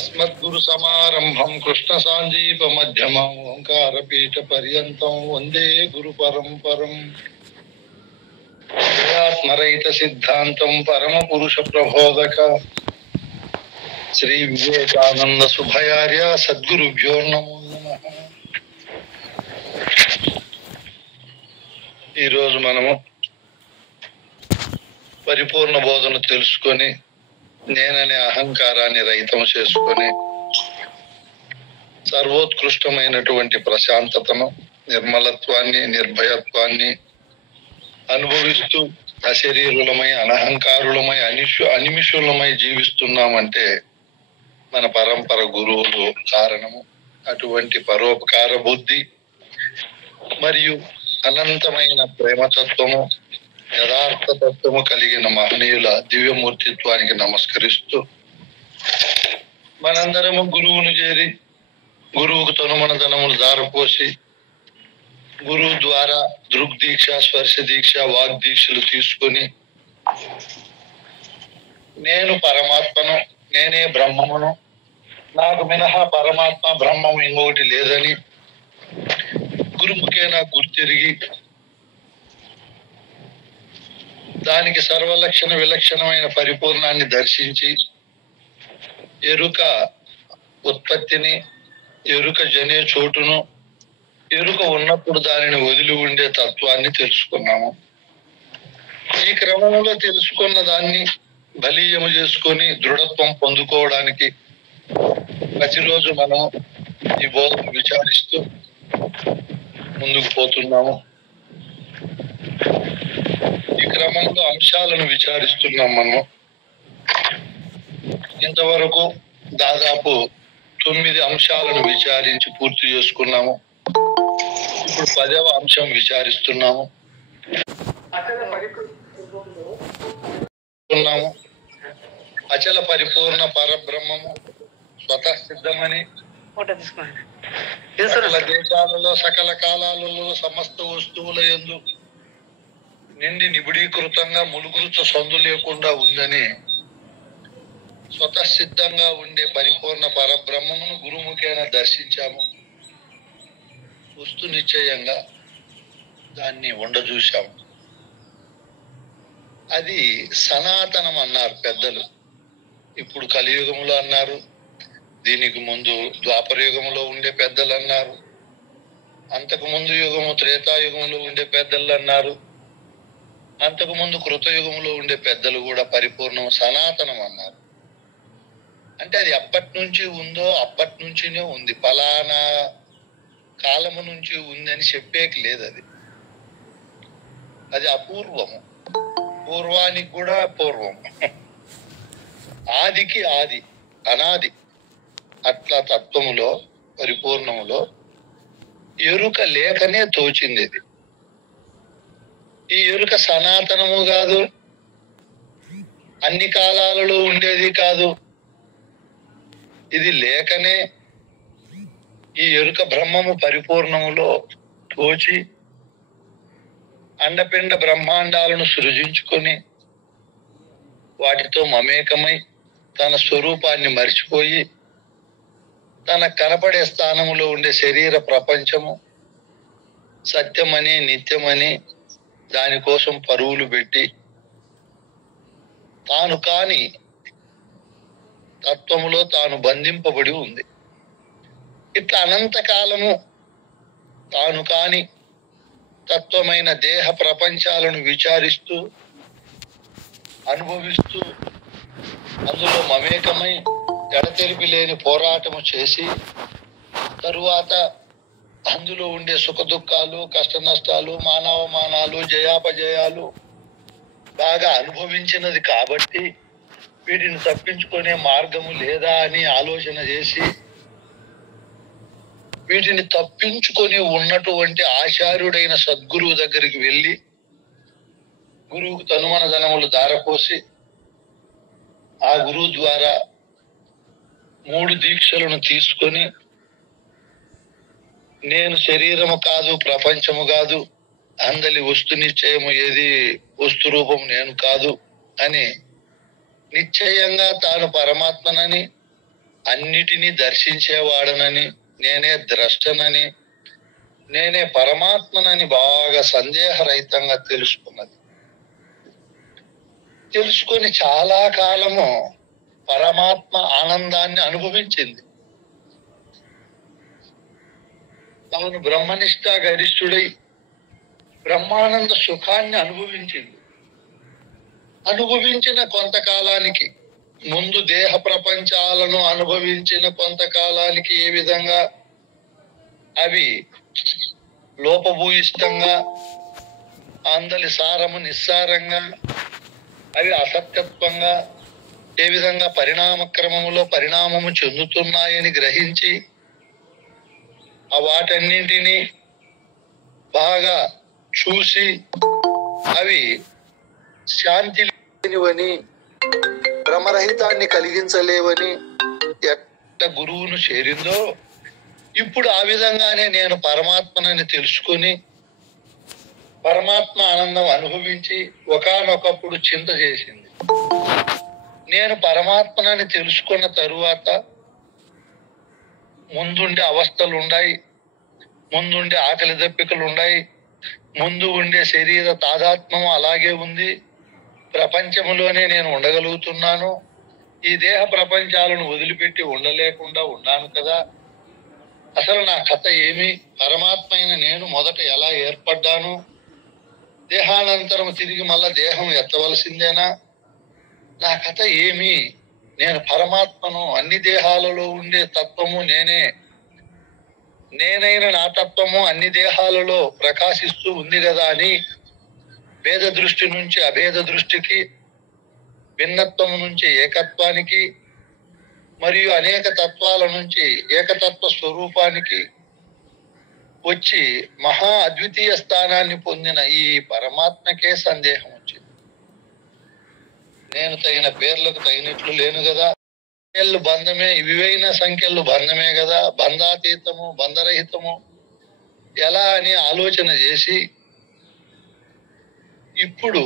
అస్మద్గురు సమారంభం కృష్ణ సాంజీప మధ్యమం ఓంకారపీఠ పర్యంతం వందే గురు పరంపరం. ఆత్మరహిత సిద్ధాంతం పరమ పురుష ప్రబోధక శ్రీ వివేకానంద సుభయార్య సద్గురుభ్యో నమో నమః. ఈరోజు మనము పరిపూర్ణ బోధన తెలుసుకొని నేననే అహంకారాన్ని రహితం చేసుకొని సర్వోత్కృష్టమైనటువంటి ప్రశాంతతను, నిర్మలత్వాన్ని, నిర్భయత్వాన్ని అనుభవిస్తూ అశరీరులమై, అనహంకారులమై, అనిమిషులమై జీవిస్తున్నామంటే మన పరంపర గురువులు కారణము. అటువంటి పరోపకార బుద్ధి మరియు అనంతమైన ప్రేమతత్వము, యథార్థతత్వము కలిగిన మహనీయుల దివ్యమూర్తిత్వానికి నమస్కరిస్తూ మనందరము గురువును చేరి గురువుకు తనుమన ధనములు దారపోసి గురువు ద్వారా దృగ్దీక్ష, స్పర్శ దీక్ష, వాగ్దీక్షలు తీసుకొని నేను పరమాత్మను, నేనే బ్రహ్మమును, నాకు మినహా పరమాత్మ బ్రహ్మము ఇంకొకటి లేదని గురుముఖే నాకు గుర్తిరిగి దానికి సర్వలక్షణ విలక్షణమైన పరిపూర్ణాన్ని దర్శించి ఎరుక ఉత్పత్తిని, ఎరుక జనే చోటును, ఎరుక ఉన్నప్పుడు దానిని వదిలి ఉండే తత్వాన్ని తెలుసుకున్నాము. ఈ క్రమంలో తెలుసుకున్న దాన్ని బలీయము చేసుకొని దృఢత్వం పొందుకోవడానికి ప్రతిరోజు మనం ఈ బోధన విచారిస్తూ ముందుకు పోతున్నాము. ఈ క్రమంలో అంశాలను విచారిస్తున్నాం. మనం ఇంతవరకు దాదాపు 9 అంశాలను విచారించి పూర్తి చేసుకున్నాము. ఇప్పుడు 10వ అంశం విచారిస్తున్నాము. అచల పరిపూర్ణ పరబ్రహ్మము స్వతః సిద్ధమని సకల దేశాలలో, సకల కాలాలలో, సమస్త వస్తువుల యందు నిండి నిబిడీకృతంగా ములుగురుచ సందు లేకుండా ఉందని స్వతసిద్ధంగా ఉండే పరిపూర్ణ పరబ్రహ్మమును గురుముఖేన దర్శించాము. వస్తు నిశ్చయంగా దాన్ని ఉండజూశాము. అది సనాతనం అన్నారు పెద్దలు. ఇప్పుడు కలియుగంలో అన్నారు, దీనికి ముందు ద్వాపర యుగంలో ఉండే పెద్దలు అన్నారు, అంతకు ముందు యుగము త్రేతాయుగంలో ఉండే పెద్దలు అన్నారు, అంతకు ముందు కృతయుగంలో ఉండే పెద్దలు కూడా పరిపూర్ణం సనాతనం అన్నారు. అంటే అది ఎప్పటి నుంచి ఉందో అప్పటి నుంచినే ఉంది, ఫలానా కాలము నుంచి ఉంది అని చెప్పేకి లేదు. అది అపూర్వము, పూర్వానికి కూడా పూర్వం, ఆదికి ఆది, అనాది. అట్లా తత్వములో పరిపూర్ణములో ఎరుక లేకనే తోచింది. ఈ ఎరుక సనాతనము కాదు, అన్ని కాలాలలో ఉండేది కాదు. ఇది లేకనే ఈ ఎరుక బ్రహ్మము పరిపూర్ణములో తోచి అండపిండ బ్రహ్మాండాలను సృజించుకొని వాటితో మమేకమై తన స్వరూపాన్ని మరిచిపోయి తన కనపడే స్థానములో ఉండే శరీర ప్రపంచము సత్యమని, నిత్యమని దానికోసం పరువులు పెట్టి తాను కాని తత్వములో తాను బంధింపబడి ఉంది. ఇట్లా అనంతకాలము తాను కాని తత్వమైన దేహ ప్రపంచాలను విచారిస్తూ, అనుభవిస్తూ, అందులో మమేకమై ఎడతెరిపి లేని పోరాటము చేసి తరువాత అందులో ఉండే సుఖ దుఃఖాలు, కష్ట నష్టాలు, మానవమానాలు, జయాపజయాలు బాగా అనుభవించినది కాబట్టి వీటిని తప్పించుకునే మార్గము లేదా అని ఆలోచన చేసి వీటిని తప్పించుకొని ఉన్నటువంటి ఆచార్యుడైన సద్గురువు దగ్గరికి వెళ్ళి గురువుకు తనుమన ధనములు దారపోసి ఆ గురువు ద్వారా 3 దీక్షలను తీసుకొని నేను శరీరము కాదు, ప్రపంచము కాదు, అందలి వస్తు నిశ్చయము ఏది వస్తు రూపం నేను కాదు అని నిశ్చయంగా తాను పరమాత్మనని అన్నిటినీ దర్శించేవాడనని, నేనే ద్రష్టనని, నేనే పరమాత్మనని బాగా సందేహరహితంగా తెలుసుకున్నది. తెలుసుకొని చాలా కాలము పరమాత్మ ఆనందాన్ని అనుభవించింది. తాను బ్రహ్మనిష్ట గరిష్ఠుడై బ్రహ్మానంద సుఖాన్ని అనుభవించింది. అనుభవించిన కొంతకాలానికి, ముందు దేహ ప్రపంచాలను అనుభవించిన కొంతకాలానికి ఏ విధంగా అవి లోపభూయిష్టంగా, అందలి సారము నిస్సారంగా, అవి అసత్యత్వంగా ఏ విధంగా పరిణామక్రమములో పరిణామము చెందుతున్నాయని గ్రహించి ఆ వాటన్నింటినీ బాగా చూసి అవి శాంతి లేనివని, భ్రమరహితాన్ని కలిగించలేవని ఎట్ట గురువును చేరిందో, ఇప్పుడు ఆ విధంగానే నేను పరమాత్మనని తెలుసుకొని పరమాత్మ ఆనందం అనుభవించి ఒకానొకప్పుడు చింత చేసింది. నేను పరమాత్మనని తెలుసుకున్న తరువాత ముందుండే అవస్థలు ఉన్నాయి, ముందుండే ఆకలి దప్పికలు ఉన్నాయి, ముందు ఉండే శరీర తాదాత్మ్యం అలాగే ఉంది. ప్రపంచంలోనే నేను ఉండగలుగుతున్నాను. ఈ దేహ ప్రపంచాలను వదిలిపెట్టి ఉండలేకుండా ఉన్నాను కదా. అసలు నా కథ ఏమి? పరమాత్మ అయిన నేను మొదట ఎలా ఏర్పడ్డాను? దేహానంతరం తిరిగి మళ్ళా దేహం ఎత్తవలసిందేనా? నా కథ ఏమి? నేను పరమాత్మను, అన్ని దేహాలలో ఉండే తత్వము నేనే. నేనైన నా తత్వము అన్ని దేహాలలో ప్రకాశిస్తూ ఉంది కదా అని భేద దృష్టి నుంచి అభేద దృష్టికి, భిన్నత్వము నుంచి ఏకత్వానికి, మరియు అనేక తత్వాల నుంచి ఏకతత్వ స్వరూపానికి వచ్చి మహా అద్వితీయ స్థానాన్ని పొందిన ఈ పరమాత్మకే సందేహం వచ్చింది. నేను తగిన పేర్లకు తగినట్లు లేను కదా. సంఖ్యలు బంధమే, ఇవివైన సంఖ్యలు బంధమే కదా. బంధాతీతము, బంధరహితము ఎలా అని ఆలోచన చేసి ఇప్పుడు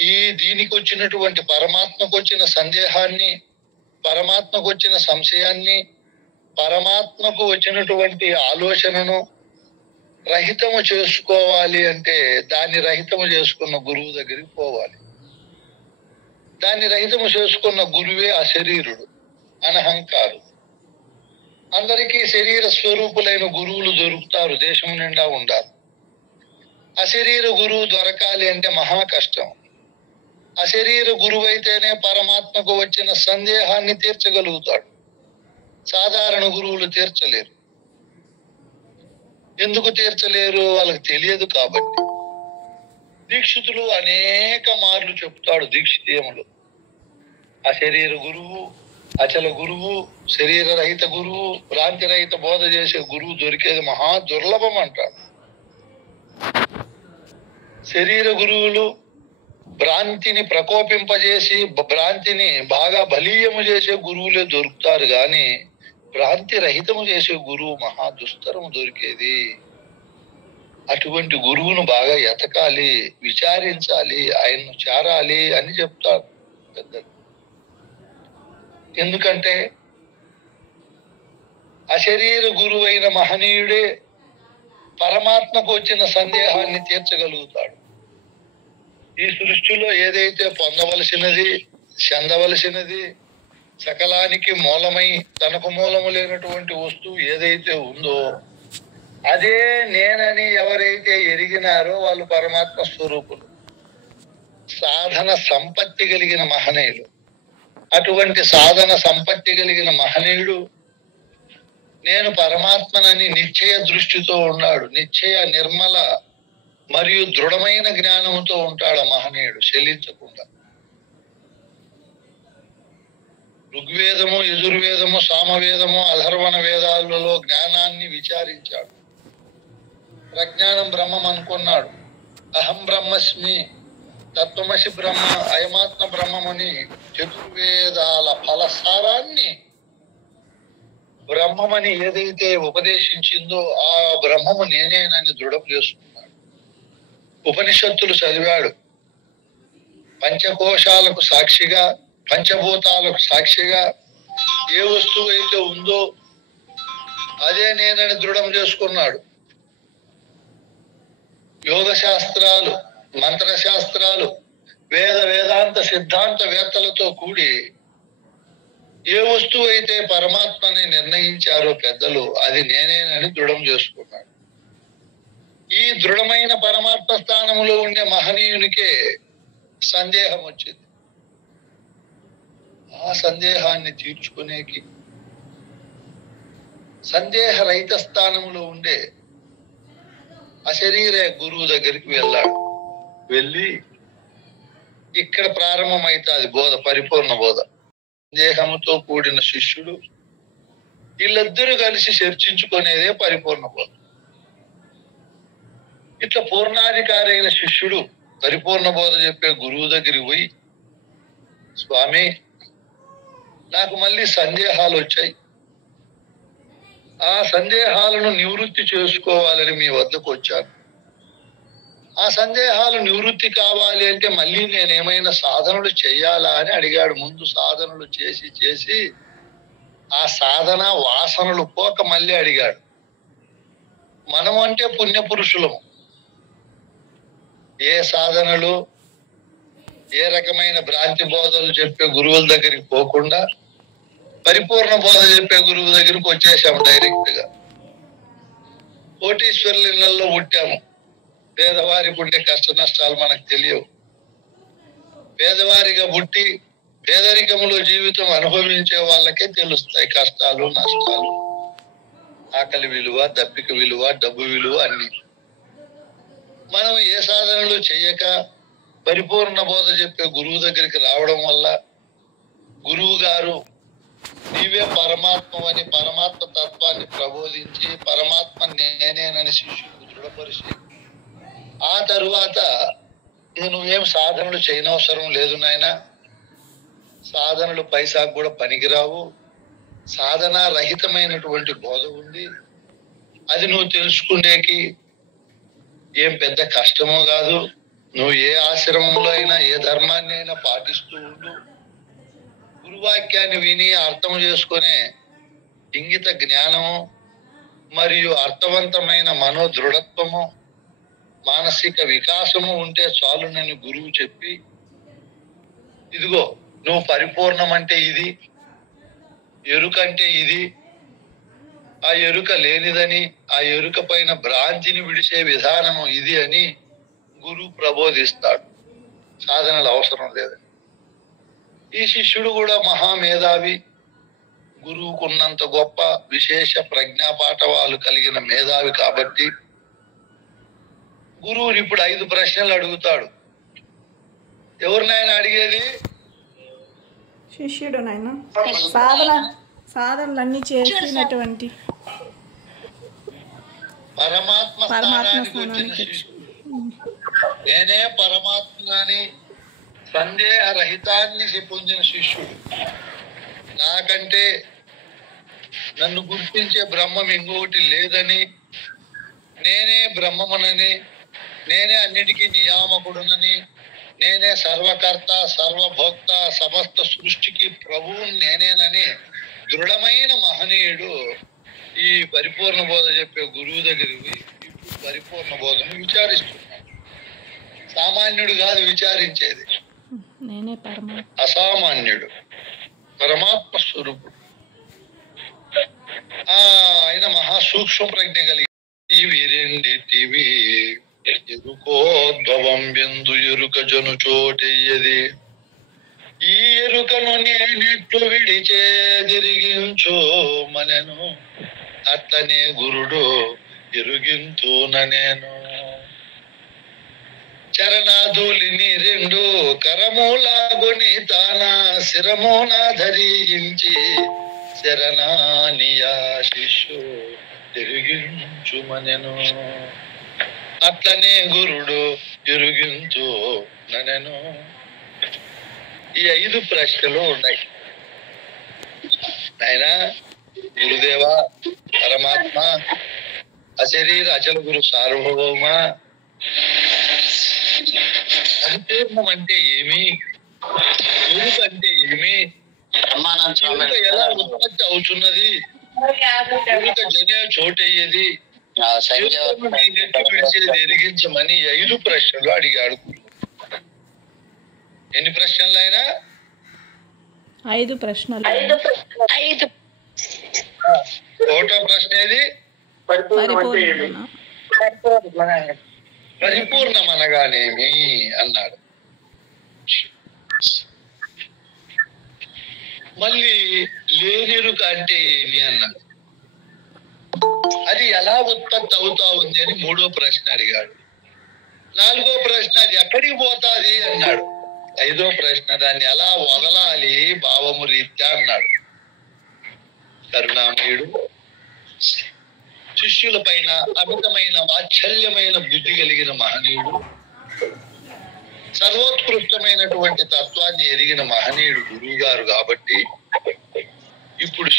ఈ దీనికి వచ్చినటువంటి పరమాత్మకు వచ్చిన సందేహాన్ని, పరమాత్మకు వచ్చిన సంశయాన్ని, పరమాత్మకు వచ్చినటువంటి ఆలోచనను రహితము చేసుకోవాలి అంటే దాన్ని రహితము చేసుకున్న గురువు దగ్గరికి పోవాలి. దాన్ని రహితము చేసుకున్న గురువే అశరీరుడు, అనహంకారు. అందరికీ శరీర స్వరూపులైన గురువులు దొరుకుతారు, దేశం నిండా ఉండాలి. అశరీర గురువు దొరకాలి అంటే మహా కష్టం. అశరీర గురువు అయితేనే పరమాత్మకు వచ్చిన సందేహాన్ని తీర్చగలుగుతాడు. సాధారణ గురువులు తీర్చలేరు. ఎందుకు తీర్చలేరు? వాళ్ళకి తెలియదు కాబట్టి. దీక్షితులు అనేక మార్లు చెప్తాడు దీక్షితీయములు. అశరీర గురువు, అచల గురువు, శరీర రహిత గురువు, భ్రాంతి రహిత బోధ చేసే గురువు దొరికేది మహా దుర్లభం అంటాడు. శరీర గురువులు భ్రాంతిని ప్రకోపింపజేసి భ్రాంతిని బాగా బలీయము చేసే గురువులే దొరుకుతారు గాని భ్రాంతి రహితము చేసే గురువు మహా దుస్తరము దొరికేది. అటువంటి గురువును బాగా ఎతకాలి, విచారించాలి, ఆయన్ను చేరాలి అని చెప్తారు పెద్దలు. ఎందుకంటే అశరీర గురువైన మహనీయుడే పరమాత్మకు వచ్చిన సందేహాన్ని తీర్చగలుగుతాడు. ఈ సృష్టిలో ఏదైతే పొందవలసినది, చెందవలసినది, సకలానికి మూలమై తనకు మూలము లేనటువంటి వస్తువు ఏదైతే ఉందో అదే నేనని ఎవరైతే ఎరిగినారో వాళ్ళు పరమాత్మ స్వరూపులు, సాధన సంపత్తి కలిగిన మహనీయులు. అటువంటి సాధన సంపత్తి కలిగిన మహనీయుడు నేను పరమాత్మనని నిశ్చయ దృష్టితో ఉన్నాడు. నిశ్చయ, నిర్మల మరియు దృఢమైన జ్ఞానముతో ఉంటాడు మహనీయుడు, చెల్లించకుండా. ఋగ్వేదము, యజుర్వేదము, సామవేదము, అధర్వణ వేదాలలో జ్ఞానాన్ని విచారించాడు. ప్రజ్ఞానం బ్రహ్మం అనుకున్నాడు. అహం బ్రహ్మస్మి, తత్వమసి బ్రహ్మ, అయమాత్మ బ్రహ్మమని చతుర్వేదాల ఫలసారాన్ని బ్రహ్మమని ఏదైతే ఉపదేశించిందో ఆ బ్రహ్మము నేనేనని దృఢం చేసుకున్నాడు. ఉపనిషత్తులు చదివాడు. పంచకోశాలకు సాక్షిగా, పంచభూతాలకు సాక్షిగా, ఏ వస్తువు అయితే ఉందో అదే నేనని దృఢం చేసుకున్నాడు. యోగ శాస్త్రాలు, మంత్ర శాస్త్రాలు, వేదాంత సిద్ధాంతవేత్తలతో కూడి ఏ వస్తువు అయితే పరమాత్మని నిర్ణయించారో పెద్దలు అది నేనేనని దృఢం చేసుకున్నాడు. ఈ దృఢమైన పరమాత్మ స్థానంలో ఉండే మహనీయునికే సందేహం వచ్చింది. ఆ సందేహాన్ని తీర్చుకునేకి సందేహ రహిత స్థానంలో ఉండే అశరీర గురువు దగ్గరికి వెళ్ళాడు. వెళ్ళి ఇక్కడ ప్రారంభమైతాది బోధ, పరిపూర్ణ బోధ. సందేహంతో కూడిన శిష్యుడు వీళ్ళిద్దరూ కలిసి చర్చించుకునేదే పరిపూర్ణ బోధ. ఇట్లా పూర్ణాధికారి అయిన శిష్యుడు పరిపూర్ణ బోధ చెప్పే గురువు దగ్గరికి పోయి, స్వామి నాకు మళ్ళీ సందేహాలు వచ్చాయి, ఆ సందేహాలను నివృత్తి చేసుకోవాలని మీ వద్దకు వచ్చాను. ఆ సందేహాలు నివృత్తి కావాలి అంటే మళ్ళీ నేనేమైనా సాధనలు చేయాలా అని అడిగాడు. ముందు సాధనలు చేసి ఆ సాధన వాసనలు పోక మళ్ళీ అడిగాడు. మనం అంటే పుణ్యపురుషులము. ఏ సాధనలు, ఏ రకమైన భ్రాంతి బోధలు చెప్పే గురువుల దగ్గరికి పోకుండా పరిపూర్ణ బోధ చెప్పే గురువు దగ్గరికి వచ్చేసాము డైరెక్ట్ గా. కోటీశ్వరుల ఇళ్లలో పుట్టాము. పేదవారికి ఉండే కష్ట నష్టాలు మనకు తెలియవు. పేదవారిగా పుట్టి పేదరికంలో జీవితం అనుభవించే వాళ్ళకే తెలుస్తాయి కష్టాలు, నష్టాలు, ఆకలి విలువ, దప్పిక విలువ, డబ్బు విలువ అన్ని. మనం ఏ సాధనలు చెయ్యక పరిపూర్ణ బోధ చెప్పే గురువు దగ్గరికి రావడం వల్ల గురువు గారు నీవే పరమాత్మ అని పరమాత్మ తత్వాన్ని ప్రబోధించి పరమాత్మ నేనేనని శిష్యుడు దృఢపరిచి, ఆ తరువాత నువ్వేం సాధనలు చేయనవసరం లేదు నాయనా, సాధనలు పైసాకు కూడా పనికిరావు, సాధన రహితమైనటువంటి బోధ ఉంది, అది నువ్వు తెలుసుకునేకి ఏం పెద్ద కష్టమో కాదు, నువ్వు ఏ ఆశ్రమంలో అయినా ఏ ధర్మాన్ని అయినా పాటిస్తూ ఉండు, గురువాక్యాన్ని విని అర్థం చేసుకునే ఇంగిత జ్ఞానము మరియు అర్థవంతమైన మనోదృఢత్వము, మానసిక వికాసము ఉంటే చాలునని గురువు చెప్పి, ఇదిగో నువ్వు పరిపూర్ణం అంటే ఇది, ఎరుకంటే ఇది, ఆ ఎరుక లేనిదని, ఆ ఎరుక పైన భ్రాంతిని విడిచే విధానము ఇది అని గురువు ప్రబోధిస్తాడు. సాధనలు అవసరం లేదని. ఈ శిష్యుడు కూడా మహామేధావి, గురువుకున్నంత గొప్ప విశేష ప్రజ్ఞా పాఠవాలు కలిగిన మేధావి కాబట్టి గురువుని ఇప్పుడు 5 ప్రశ్నలు అడుగుతాడు. ఎవరినైనా అడిగేది? శిష్యుడు నాయన. సాధనలన్నీ చేసినటువంటి పరమాత్మ స్థానానికి వచ్చిన శిష్యుడు. నేనే పరమాత్మని సందేహ రహితాన్ని పొందిన శిష్యుడు. నాకంటే నన్ను గుర్తించే బ్రహ్మం ఇంకొకటి లేదని, నేనే బ్రహ్మమునని, నేనే అన్నిటికీ నియామకుడునని, నేనే సర్వకర్త సర్వభోక్త సమస్త సృష్టికి ప్రభువు నేనేనని దృఢమైన మహనీయుడు ఈ పరిపూర్ణ బోధ చెప్పే గురువు దగ్గరికి ఇప్పుడు పరిపూర్ణ బోధను విచారిస్తున్నాడు. సామాన్యుడు కాదు విచారించేది, అసామాన్యుడు, పరమాత్మ స్వరూపుడు. ఆయన మహాసూక్ష్మ ప్రజ్ఞ కలిగి ఇవి రెండిటివి ఎరుకోద్భవం ఎందు ఎరుక జను చోటెయ్యది, ఈ ఎరుకను నేనెట్లు విడిచే తిరిగించు మనను, అట్లనే గురుడు ఎరుగింతున నేను. చరణాధూలిని 2 కరములాగుని తాన శిరమున ధరించి శరణానియా శిష్యు తిరిగించుమనెను, అట్లనే గురుడు ఎరుగించు ననెను. ఈ 5 ప్రశ్నలు ఉన్నాయి. నాయనా గురుదేవా, పరమాత్మ, అశరీర అచల గురు సార్వభౌమ, పరిపూర్ణం అంటే ఏమి, ఎరుక అంటే ఏమి, ఎరుక ఎలా ఉత్పత్తి అవుతున్నది, ఎరుక జనే చోటయ్యేది, విడిచేది ఎరిగించమని 5 ప్రశ్నలు అడిగాడు. ఎన్ని ప్రశ్నలు అయినా? 5 ప్రశ్నలు. ఒకటో ప్రశ్న ఏది? పరిపూర్ణమనగానేమి అన్నాడు. మళ్ళీ లేనెరుక అంటే ఏమి అన్నాడు. అది ఎలా ఉత్పత్తి అవుతా ఉంది అని 3వ ప్రశ్న అడిగాడు. 4వ ప్రశ్న అది ఎక్కడికి పోతాది అన్నాడు. 5వ ప్రశ్న దాన్ని ఎలా వదలాలి భావము రీత్యా అన్నాడు. కరుణామయుడు శిష్యుల పైన అమితమైన వాత్సల్యమైన బుద్ధి కలిగిన మహనీయుడు, సర్వోత్కృష్టమైనటువంటి తత్వాన్ని ఎరిగిన మహనీయుడు గురువు గారు కాబట్టి ఇప్పుడు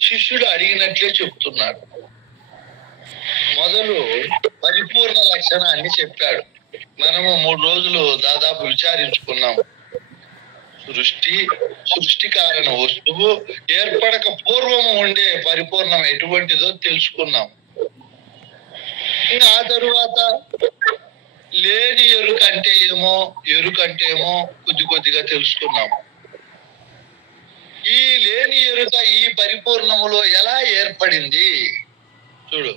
శిష్యుడు అడిగినట్లే చెప్తున్నాడు. మొదలు పరిపూర్ణ లక్షణాన్ని చెప్పాడు. మనము 3 రోజులు దాదాపు విచారించుకున్నాము. సృష్టి కారణ వస్తువు ఏర్పడక పూర్వము ఉండే పరిపూర్ణం ఎటువంటిదో తెలుసుకున్నాం. ఇంకా ఆ తరువాత లేని ఎరుక అంటే ఏమో, ఎరుక అంటే ఏమో కొద్దిగా తెలుసుకున్నాము. ఈ లేని ఎరుక ఈ పరిపూర్ణములో ఎలా ఏర్పడింది చూడు.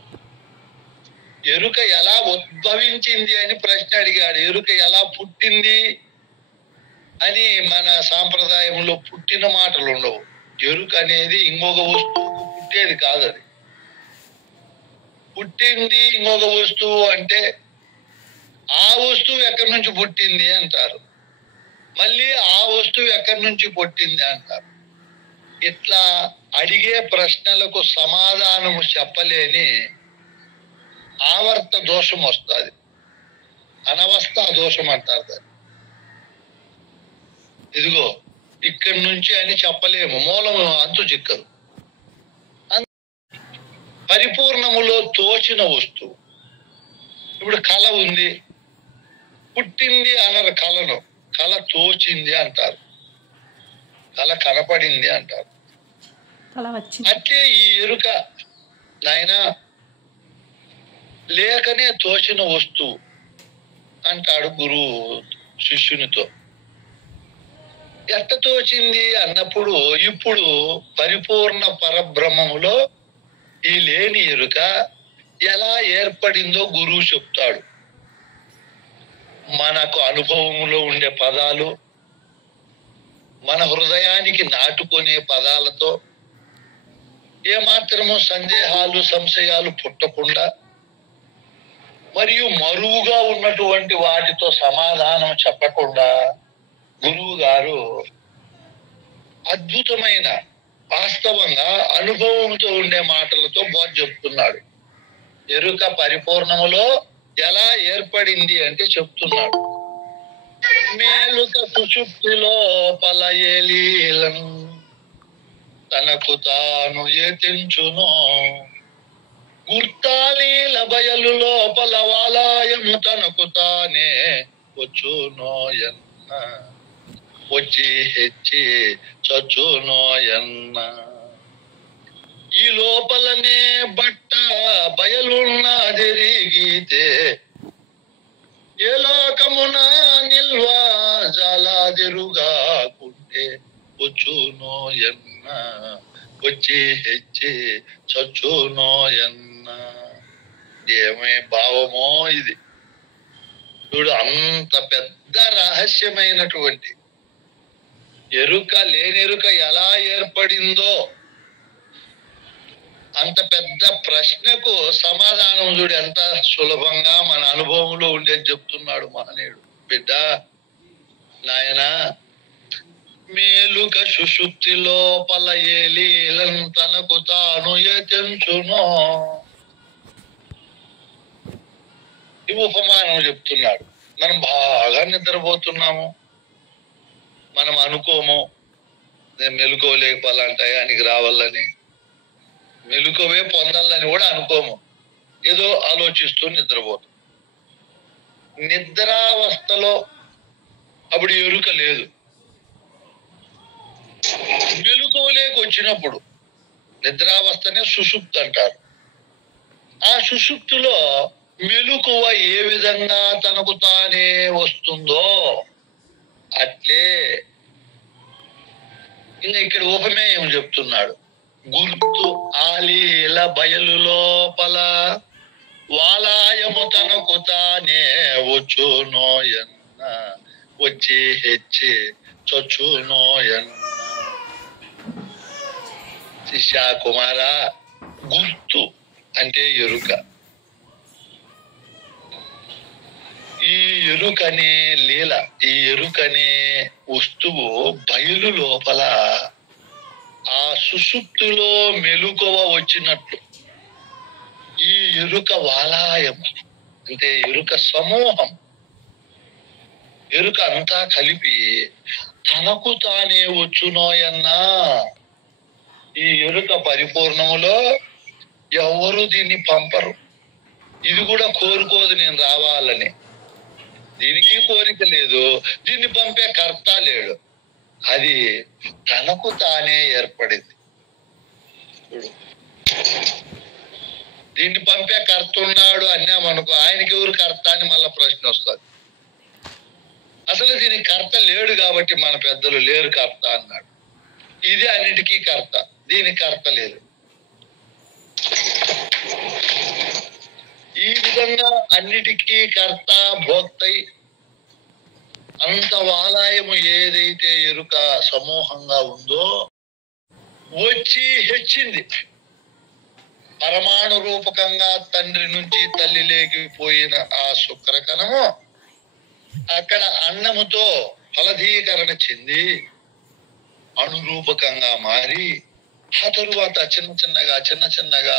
ఎరుక ఎలా ఉద్భవించింది అని ప్రశ్న అడిగాడు. ఎరుక ఎలా పుట్టింది అని మన సాంప్రదాయంలో పుట్టిన మాటలు ఉండవు. ఎరుక అనేది ఇంకొక వస్తువుకు పుట్టేది కాదు. అది పుట్టింది ఇంకొక వస్తువు అంటే ఆ వస్తువు ఎక్కడి నుంచి పుట్టింది అంటారు, మళ్ళీ ఆ వస్తువు ఎక్కడి నుంచి పుట్టింది అంటారు. ఇట్లా అడిగే ప్రశ్నలకు సమాధానము చెప్పలేని ఆవర్త దోషం వస్తుంది. అనవస్థ దోషం అంటారు దాన్ని. ఇదిగో ఇక్కడి నుంచి అని చెప్పలేము, మూలము అంతు చిక్కదు. పరిపూర్ణములో తోచిన వస్తువు. ఇప్పుడు కళ ఉంది, పుట్టింది అనరు కళను, కళ తోచింది అంటారు, కళ కనపడింది అంటారు. అట్లే ఈ ఎరుక నాయన లేకనే తోచిన వస్తువు అంటాడు గురువు శిష్యునితో. ఎట్ట తోచింది అన్నప్పుడు ఇప్పుడు పరిపూర్ణ పరబ్రహ్మములో ఈ లేని ఎరుక ఎలా ఏర్పడిందో గురువు చెప్తాడు. మనకు అనుభవములో ఉండే పదాలు, మన హృదయానికి నాటుకునే పదాలతో ఏమాత్రము సందేహాలు సంశయాలు పుట్టకుండా మరియు మరువుగా ఉన్నటువంటి వాటితో సమాధానం చెప్పకుండా గురువు గారు అద్భుతమైన వాస్తవంగా అనుభవంతో ఉండే మాటలతో బోధ చెప్తున్నాడు. ఎరుక పరిపూర్ణములో ఎలా ఏర్పడింది అంటే చెప్తున్నాడు. మేలుక సుషుప్తిలో పలయేలీలం తనకు తాను ఏతించునో గుర్తాలీల బయలు లోపల వాలాయం తనకు తానే వచ్చునోయన్న వచ్చి హెచ్చి చచ్చునోయన్న. ఈ లోపలనే బట్ట బయలున్నదిరిగితే ఏ లోకమున నిల్వ జాలాదిరుగాకుంటే వచ్చునోయన్న వచ్చి హెచ్చి చచ్చునోయన్న. ఏమే భావమో ఇది చూడు. అంత పెద్ద రహస్యమైనటువంటి ఎరుక, లేనెరుక ఎలా ఏర్పడిందో అంత పెద్ద ప్రశ్నకు సమాధానం చూడు ఎంత సులభంగా మన అనుభవంలో ఉండేది చెప్తున్నాడు మహనీయుడు. బిడ్డ నాయనా, మేలుక సుషుప్తి లోపల ఏలీలం తనకు తాను యతించునో. ఈ ఉపమానం చెప్తున్నాడు. మనం బాగా నిద్రపోతున్నాము, మనం అనుకోము నేను మెలుకోలేక పలాంటి టయానికి రావాలని, మెలుకవే పొందాలని కూడా అనుకోము, ఏదో ఆలోచిస్తూ నిద్రపోతాం. నిద్రావస్థలో అప్పుడు ఎరుక లేదు. మెలకువలోకి వచ్చినప్పుడు, నిద్రావస్థనే సుషుప్తి అంటారు. ఆ సుషుప్తిలో మెలకువ ఏ విధంగా తనకు తానే వస్తుందో అట్లే ఇంకా ఇక్కడ ఉపమేయం చెప్తున్నాడు. గుర్తు ఆలీల బయలు లోపల వాలాయము తనకు తానే వచ్చునోయన్న, వచ్చి హెచ్చి చొచ్చునోయన్న. శిష్య కుమార, గుర్తు అంటే ఎరుక. ఈ ఎరుకనే లీల, ఈ ఎరుకనే వస్తువు బయలు లోపల ఆ సుషుప్తిలో మెలకువ వచ్చినట్లు ఈ ఎరుక వాలాయం అంటే ఎరుక సమూహం, ఎరుక అంతా కలిపి తనకు తానే వచ్చునోయన్నా. ఈ ఎరుక పరిపూర్ణములో ఎవరు దీన్ని పంపరు. ఇది కూడా కోరుకోదు నేను రావాలని, దీనికి కోరిక లేదు, దీన్ని పంపే కర్త లేడు. అది తనకు తానే ఏర్పడింది. దీన్ని పంపే కర్త ఉన్నాడు అన్నామనుకో, ఆయనకి ఎవరు కర్త అని మళ్ళా ప్రశ్న వస్తుంది. అసలు దీనికి కర్త లేడు కాబట్టి మన పెద్దలు లేరు కర్త అన్నాడు. ఇది అన్నిటికీ కర్త, దీనికి కర్త లేదు. ఈ విధంగా అన్నిటికీ కర్త భోక్తై అంత వాలాయము ఏదైతే ఎరుక సమూహంగా ఉందో వచ్చి హెచ్చింది. పరమాణు రూపకంగా తండ్రి నుంచి తల్లి లేకపోయిన ఆ శుక్రకణము అక్కడ అన్నముతో ఫలదీకరణ చెంది అణురూపకంగా మారి ఆ తరువాత చిన్న చిన్నగా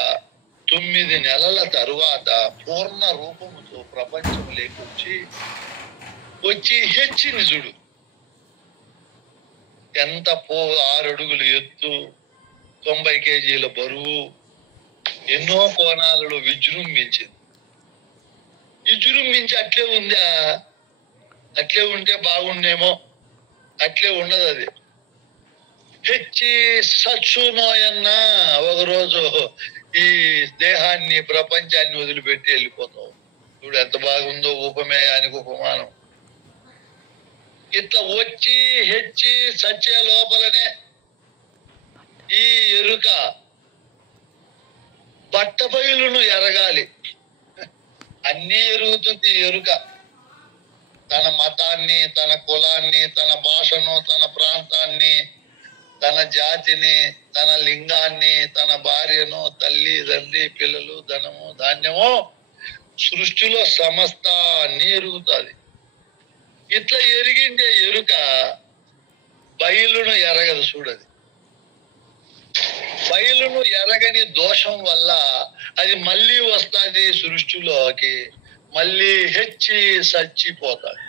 9 నెలల తరువాత పూర్ణ రూపముతో ప్రపంచం వచ్చి హెచ్చింది. చూడు ఎంత 6 అడుగులు ఎత్తు, 90 కేజీల బరువు, ఎన్నో కోణాలలో విజృంభించింది. విజృంభించి అట్లే ఉందా? అట్లే ఉంటే బాగుండేమో, అట్లే ఉండదు. అది హెచ్చి సచ్చునోయన్నా ఒకరోజు ఈ దేహాన్ని ప్రపంచాన్ని వదిలిపెట్టి వెళ్ళిపోతావు. చూడు ఎంత బాగుందో ఉపమేయానికి ఉపమానం. ఇట్లా వచ్చి హెచ్చి సచ్చే లోపలనే ఈ ఎరుక బట్టబయలును ఎరగాలి. అన్నీ ఎరుగుతుంది ఎరుక. తన మతాన్ని, తన కులాన్ని, తన భాషను, తన ప్రాంతాన్ని, తన జాతిని, తన లింగాన్ని, తన భార్యను, తల్లి తండ్రి పిల్లలు, ధనము ధాన్యము, సృష్టిలో సమస్తాన్ని ఎరుగుతుంది. ఇట్లా ఎరిగిండే ఎరుక బయలును ఎరగదు. చూడది బయలును ఎరగని దోషం వల్ల అది మళ్ళీ వస్తుంది సృష్టిలోకి, మళ్ళీ హెచ్చి చచ్చిపోతుంది.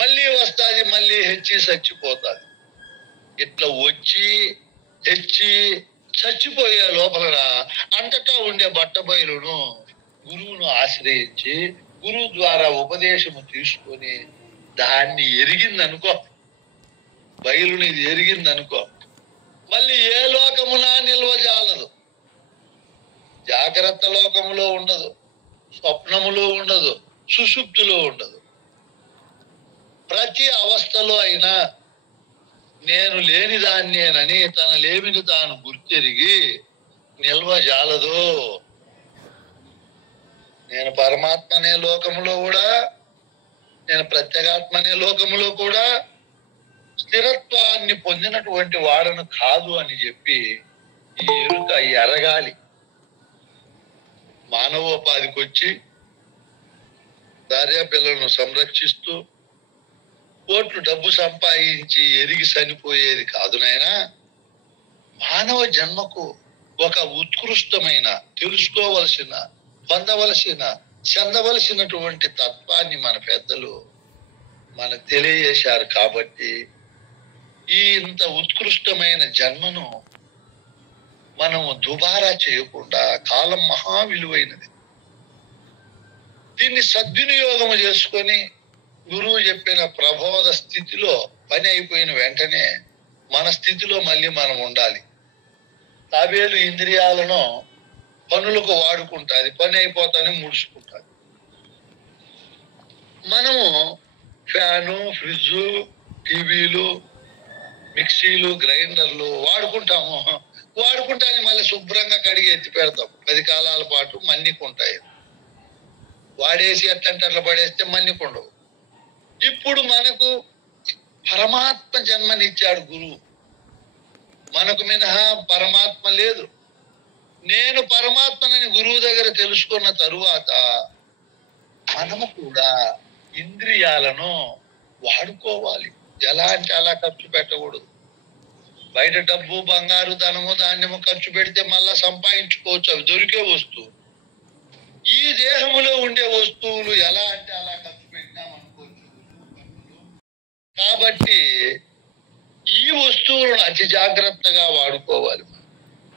మళ్ళీ వస్తుంది, మళ్ళీ హెచ్చి చచ్చిపోతుంది. ఇట్లా వచ్చి హెచ్చి చచ్చిపోయే లోపల అంతటా ఉండే బట్టబయలును గురువును ఆశ్రయించి గురువు ద్వారా ఉపదేశము తీసుకొని దాన్ని ఎరిగిందనుకో, బయలుని ఇది ఎరిగిందనుకో, మళ్ళీ ఏ లోకమునా నిల్వజాలదు. జాగ్రత్త లోకములో ఉండదు, స్వప్నములో ఉండదు, సుషుప్తిలో ఉండదు. ప్రతి అవస్థలో అయినా నేను లేనిదాన్నేనని తన లేమిని తాను గుర్తెరిగి నిల్వజాలదు. నేను పరమాత్మనే లోకములో కూడా, నేను ప్రత్యేగాత్మనే లోకములో కూడా స్థిరత్వాన్ని పొందినటువంటి వాడను కాదు అని చెప్పి ఈ ఎరుక ఎరగాలి. మానవోపాధికి వచ్చి భార్య పిల్లలను సంరక్షిస్తూ కోట్లు డబ్బు సంపాదించి ఎదిగి చనిపోయేది కాదు నాయనా. మానవ జన్మకు ఒక ఉత్కృష్టమైన తెలుసుకోవలసిన, పొందవలసిన, చెందవలసినటువంటి తత్వాన్ని మన పెద్దలు మనకు తెలియజేశారు. కాబట్టి ఈ ఇంత ఉత్కృష్టమైన జన్మను మనము దుబారా చేయకుండా, కాలం మహా విలువైనది, దీన్ని సద్వినియోగం చేసుకొని గురువు చెప్పిన ప్రబోధ స్థితిలో పని అయిపోయిన వెంటనే మన స్థితిలో మళ్ళీ మనం ఉండాలి. తాబేలు ఇంద్రియాలను పనులకు వాడుకుంటుంది, పని అయిపోతానే ముడుచుకుంటుంది. మనము ఫ్యాను, ఫ్రిడ్జ్, టీవీలు, మిక్సీలు, గ్రైండర్లు వాడుకుంటానే మళ్ళీ శుభ్రంగా కడిగి ఎత్తి పెడతాం. 10 కాలాల పాటు మన్నికుంటాయి. వాడేసి ఎట్లంటే అట్లా పడేస్తే మన్నికుండవు. ఇప్పుడు మనకు పరమాత్మ జన్మనిచ్చాడు గురువు. మనకు మినహా పరమాత్మ లేదు. నేను పరమాత్మనని గురువు దగ్గర తెలుసుకున్న తరువాత మనము కూడా ఇంద్రియాలను వాడుకోవాలి. ఎలా అంటే అలా ఖర్చు పెట్టకూడదు. బయట డబ్బు, బంగారు, ధనము, ధాన్యము ఖర్చు పెడితే మళ్ళా సంపాదించుకోవచ్చు, అవి దొరికే వస్తువు. ఈ దేహములో ఉండే వస్తువులు ఎలా అంటే అలా ఖర్చు పెట్టినాం అనుకోవచ్చు. కాబట్టి ఈ వస్తువులను అతి జాగ్రత్తగా వాడుకోవాలి.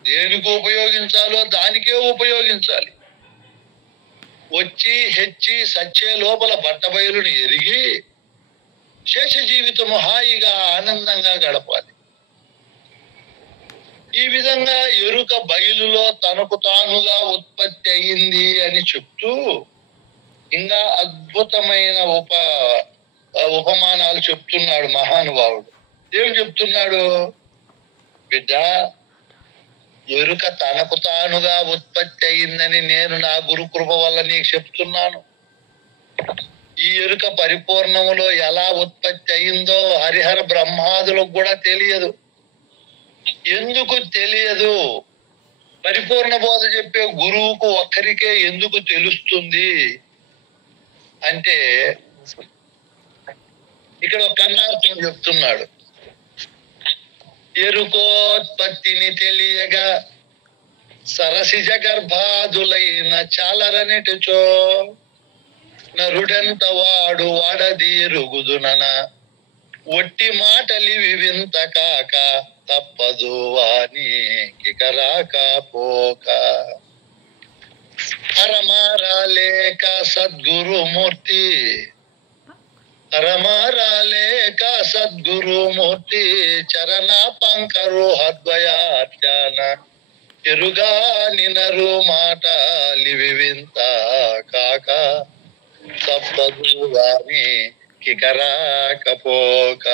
దేనికి ఉపయోగించాలో దానికే ఉపయోగించాలి. వచ్చి హెచ్చి సచ్చే లోపల బట్టబయలుని ఎరిగి శేష జీవితము హాయిగా ఆనందంగా గడపాలి. ఈ విధంగా ఎరుక బయలులో తనకు తానుగా ఉత్పత్తి అయింది అని చెప్తూ ఇంకా అద్భుతమైన ఉపమానాలు చెప్తున్నాడు మహానుభావుడు. ఏం చెప్తున్నాడు? బిడ్డ, ఎరుక తనకు తానుగా ఉత్పత్తి అయిందని నేను నా గురు కృప వల్ల నీకు చెప్తున్నాను. ఈ ఎరుక పరిపూర్ణములో ఎలా ఉత్పత్తి అయిందో హరిహర బ్రహ్మాదులకు కూడా తెలియదు. ఎందుకు తెలియదు? పరిపూర్ణ బోధ చెప్పే గురువుకు ఒక్కరికే ఎందుకు తెలుస్తుంది అంటే ఇక్కడ ఒక కన్నార్థం చెప్తున్నాడు. ఎరుకోత్పత్తిని తెలియగా సరసిజ గర్భాదులైన చాలరనిటిచో నరుడెంత వాడు వాడదీరుగుదునన ఒట్టి మాటలివి వింత కాక తప్పదు వానికి కరాకపోక హరమారాలేక సద్గురుమూర్తి హరమారాలేక సద్గురుమూర్తి చరణ పంకరోహద్వయాత్యాన ఎరుగా నినరు మాటలివి వింత కాక తప్పదు వాని కికరాకపోక.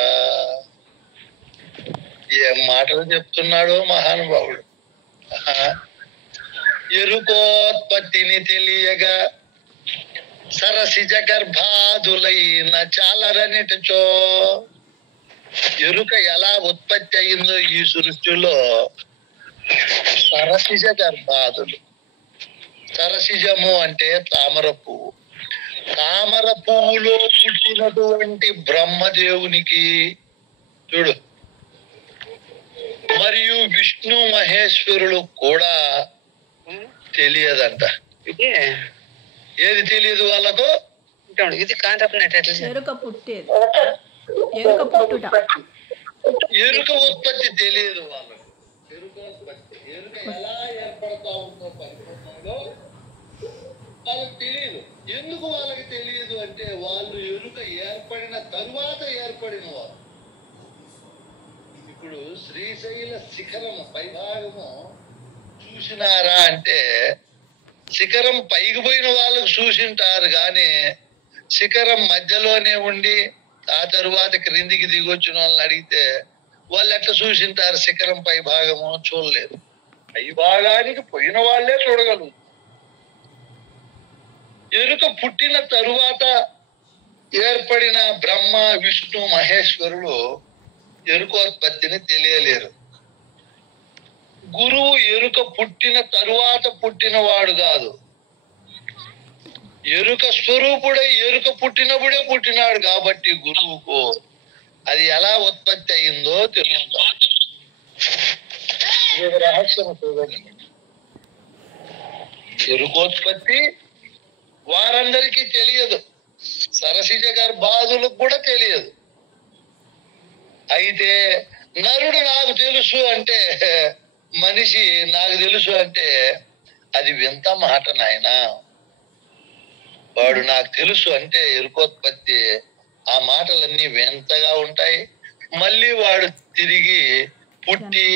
ఏం మాటలు చెప్తున్నాడో మహానుభావుడు. ఎరుకోత్పత్తిని తెలియగా సరసిజ గర్భాదులైన చాలరనిటిచో ఎరుక ఎలా ఉత్పత్తి అయిందో ఈ సృష్టిలో సరసిజ గర్భాదులు. సరసిజము అంటే తామర పువ్వు. తామర పువ్వులో పుట్టినటువంటి బ్రహ్మదేవునికి చూడు, మరియు విష్ణు మహేశ్వరులు కూడా తెలియదంట. ఏది తెలియదు వాళ్ళకు? ఇది ఎరుక పుట్టేది, ఎరుక ఉత్పత్తి తెలియదు వాళ్ళకు. ఎరుక ఎలా ఏర్పడతా ఉందో పరిపూర్ణంలో వాళ్ళకి తెలియదు. ఎందుకు వాళ్ళకి తెలియదు అంటే వాళ్ళు ఎరుక ఏర్పడిన తరువాత ఏర్పడిన వారు. ఇప్పుడు శ్రీశైల శిఖరము పైభాగము చూసినారా అంటే శిఖరం పైకి పోయిన వాళ్ళకు చూసింటారు, కానీ శిఖరం మధ్యలోనే ఉండి ఆ తరువాత క్రిందికి దిగొచ్చిన వాళ్ళని అడిగితే వాళ్ళు ఎట్లా చూసింటారు? శిఖరం పై భాగము చూడలేదు. పై భాగానికి పోయిన వాళ్ళే చూడగలరు. ఎరుక పుట్టిన తరువాత ఏర్పడిన బ్రహ్మ విష్ణు మహేశ్వరులు ఎరుకోత్పత్తిని తెలియలేరు. గురువు ఎరుక పుట్టిన తరువాత పుట్టినవాడు కాదు. ఎరుక స్వరూపుడై ఎరుక పుట్టినప్పుడే పుట్టినాడు కాబట్టి గురువుకు అది ఎలా ఉత్పత్తి అయిందో తెలుస్తుంది. ఇది రహస్యం చూడండి. ఎరుకోత్పత్తి వారందరికీ తెలియదు, సరసిజ గర్భాదులకు కూడా తెలియదు. అయితే నరుడు నాకు తెలుసు అంటే, మనిషి నాకు తెలుసు అంటే అది వింత మాట నాయన. వాడు నాకు తెలుసు అంటే ఎరుకోత్పత్తి, ఆ మాటలన్నీ వింతగా ఉంటాయి. మళ్ళీ వాడు తిరిగి పుట్టి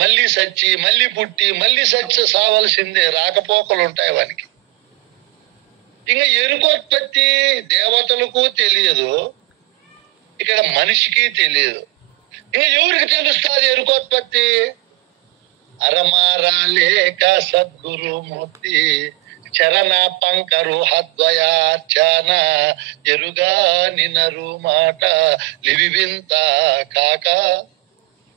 మళ్ళీ సచ్చి మళ్ళీ పుట్టి మళ్ళీ సచ్చి సావలసిందే. రాకపోకలు ఉంటాయి వానికి. ఇంకా ఎరుకోత్పత్తి దేవతలకు తెలియదు, ఇక్కడ మనిషికి తెలియదు. ఇంకా ఎవరికి తెలుస్తుంది ఎరుకోత్పత్తి? అరమారాలేక సద్గురుమూర్తి చరణ పంకరు హద్వయార్చన ఎరుగా నినరు మాట లివివింత కాక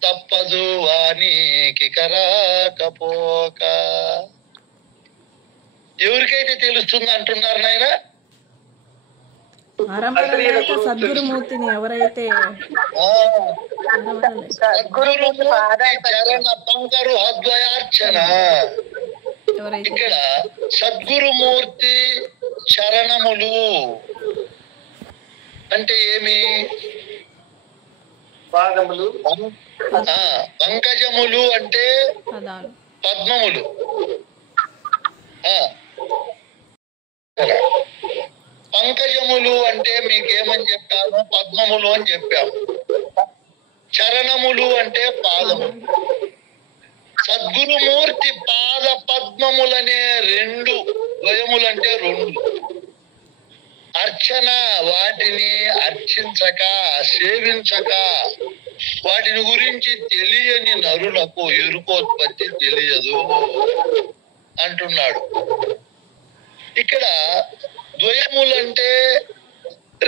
తప్పదు వానికి కరాకపోక. ఎవరికైతే తెలుస్తుంది అంటున్నారు నాయన? సద్గురుమూర్తిని ఎవరైతే చరణ పంకరు హద్వయార్చన. ఇక్కడ సద్గురుమూర్తి చరణములు అంటే ఏమి? పాదములు. పంకజములు అంటే పద్మములు. పంకజములు అంటే మీకేమని చెప్పాము? పద్మములు అని చెప్పాము. చరణములు అంటే పాదములు. సద్గురుమూర్తి పాద పద్మములనే రెండు, ద్వయములంటే రెండు. అర్చన, వాటిని అర్చించక సేవించక వాటిని గురించి తెలియని నరులకు ఎరుకోత్పత్తి తెలియదు అంటున్నాడు. ఇక్కడ ద్వయములంటే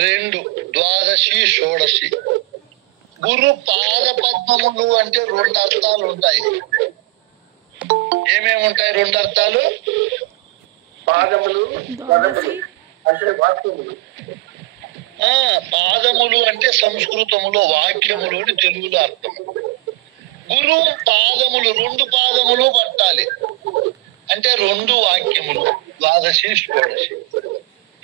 రెండు, ద్వాదశి షోడశి. గురు పాద పద్మములు అంటే రెండు అర్థాలు ఉంటాయి. ఏమేమి ఉంటాయి రెండు అర్థాలు? పాదములు, అంటే వాక్యములు. పాదములు అంటే సంస్కృతములో వాక్యములు అని తెలుగులో అర్థం. గురు పాదములు, రెండు పాదములు పట్టాలి అంటే రెండు వాక్యములు, ద్వాదశి షోడశి.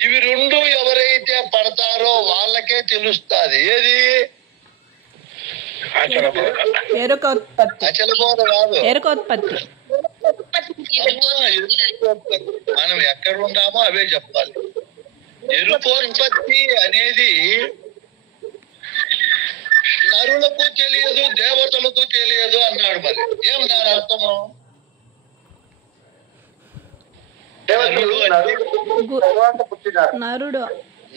ఇవి రెండు ఎవరైతే పడతారో వాళ్ళకే తెలుస్తుంది. ఏది? అచలబోధ కాదు, ఎరుకోత్పత్తి. మనం ఎక్కడ ఉన్నామో అవే చెప్పాలి. ఎరుకోత్పత్తి అనేది నరులకు తెలియదు, దేవతలకు తెలియదు అన్నాడు. మరి ఏం దాని అర్థము?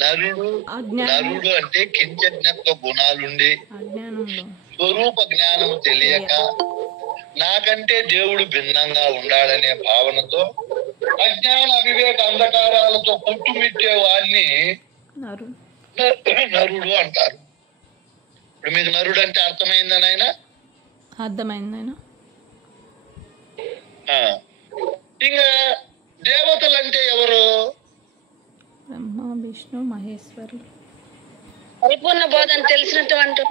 నరుడు అంటే కించజ్ఞత్వ గుణాలుండి స్వరూప జ్ఞానము తెలియక నాకంటే దేవుడు భిన్నంగా ఉండాలనే భావనతో అజ్ఞాన అవివేక అంధకారాలతో పుట్టుమిట్టే వాడిని నరుడు అంటారు. ఇప్పుడు మీకు నరుడు అంటే అర్థమైందని ఆయన? అర్థమైందైనా. ఇంకా దేవతలు అంటే ఎవరు? బ్రహ్మ విష్ణు మహేశ్వరులు. పరిపూర్ణ బోధన తెలిసినటువంటి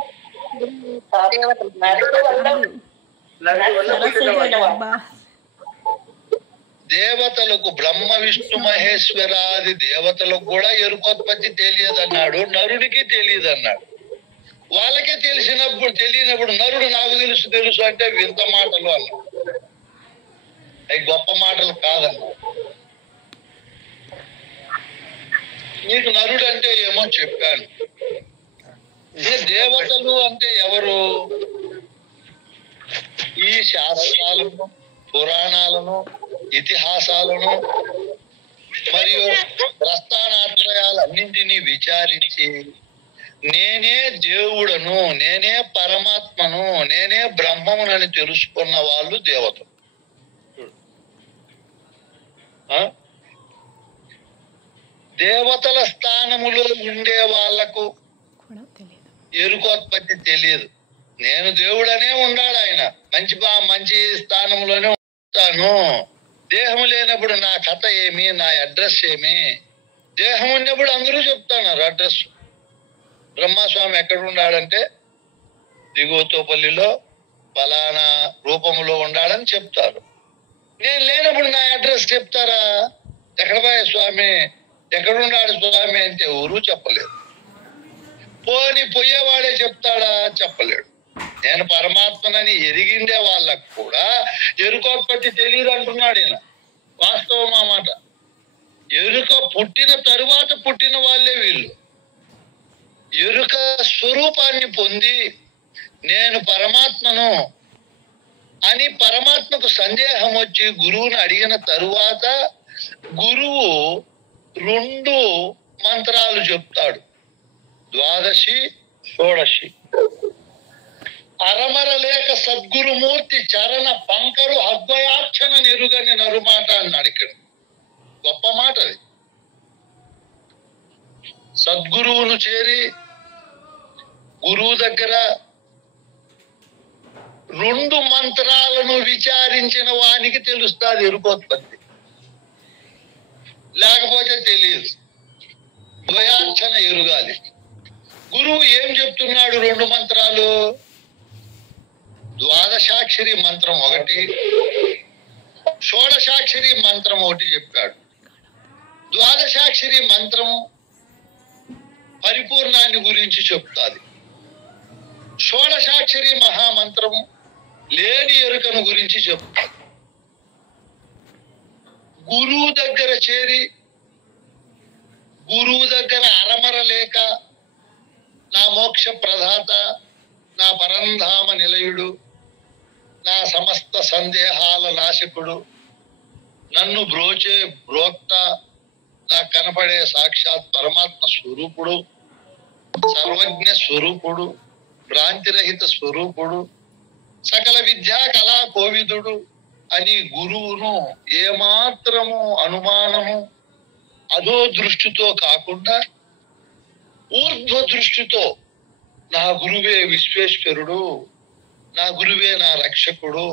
దేవతలకు బ్రహ్మ విష్ణు మహేశ్వరాది దేవతలకు కూడా ఎరుకోత్పత్తి తెలియదన్నాడు, నరుడికి తెలియదన్నాడు. వాళ్ళకే తెలియనప్పుడు నరుడు నాకు తెలుసు అంటే వింత మాటలు అన్నాడు. అవి గొప్ప మాటలు కాదన్నా. నీకు నరుడు అంటే ఏమో చెప్పాను. దేవతలు అంటే ఎవరు? ఈ శాస్త్రాలను, పురాణాలను, ఇతిహాసాలను మరియు ప్రస్థానాత్రయాలన్నింటినీ విచారించి నేనే దేవుడను, నేనే పరమాత్మను, నేనే బ్రహ్మమునని తెలుసుకున్న వాళ్ళు దేవతలు. దేవతల స్థానములో ఉండే వాళ్లకు ఎరుకోత్పత్తి తెలియదు. నేను దేవుడనే ఉండాడు ఆయన, మంచి స్థానంలోనే ఉంటాను. దేహం లేనప్పుడు నా కథ ఏమి, నా అడ్రస్ ఏమి? దేహం ఉన్నప్పుడు అందరూ చెప్తున్నారు అడ్రస్. బ్రహ్మస్వామి ఎక్కడ ఉన్నాడంటే దిగువతోపల్లిలో ఫలానా రూపంలో ఉండాలని చెప్తారు. నేను లేనప్పుడు నా అడ్రస్ చెప్తారా? ఎక్కడ పోయే స్వామి, ఎక్కడున్నాడు స్వామి అంటే ఎవరు చెప్పలేదు. పోని పోయేవాడే చెప్తాడా? చెప్పలేడు. నేను పరమాత్మనని ఎరిగిండే వాళ్ళకు కూడా ఎరుకోత్పత్తి తెలియదు అంటున్నాడు ఈయన. వాస్తవం ఆ మాట. ఎరుక పుట్టిన తరువాత పుట్టిన వాళ్ళే వీళ్ళు. ఎరుక స్వరూపాన్ని పొంది నేను పరమాత్మను అని పరమాత్మకు సందేహం వచ్చి గురువుని అడిగిన తరువాత గురువు 2 మంత్రాలు చెప్తాడు, ద్వాదశి షోడశి. అరమర లేక సద్గురుమూర్తి చరణ పంకరు అద్వయార్చన నెరుగని నరుమాట అన్నాడు. ఇక్కడ గొప్ప మాట అది. సద్గురువును చేరి గురువు దగ్గర 2 మంత్రాలను విచారించిన వానికి తెలుస్తుంది ఎరుకోత్పత్తి, లేకపోతే తెలియదు. ద్వయార్చన ఎరుగాలి. గురువు ఏం చెప్తున్నాడు? 2 మంత్రాలు, ద్వాదశాక్షరి మంత్రం 1, షోడశాక్షరి మంత్రం 1 చెప్పాడు. ద్వాదశాక్షరి మంత్రము పరిపూర్ణాన్ని గురించి చెప్తాది. షోడశాక్షరి మహామంత్రము లేని ఎరుకను గురించి చెప్తాది. గురువు దగ్గర చేరి గురువు దగ్గర అరమర లేక నా మోక్ష ప్రదాత, నా పరంధామ నిలయుడు, నా సమస్త సందేహాల నాశకుడు, నన్ను బ్రోచే బ్రోక్త, నాకు కనపడే సాక్షాత్ పరమాత్మ స్వరూపుడు, సర్వజ్ఞ స్వరూపుడు, భ్రాంతిరహిత స్వరూపుడు, సకల విద్యా కళా కోవిదుడు అని గురువును ఏమాత్రము అనుమానము అధో దృష్టితో కాకుండా ఊర్ధ్వ దృష్టితో నా గురువే విశ్వేశ్వరుడు, నా గురువే నా రక్షకుడు,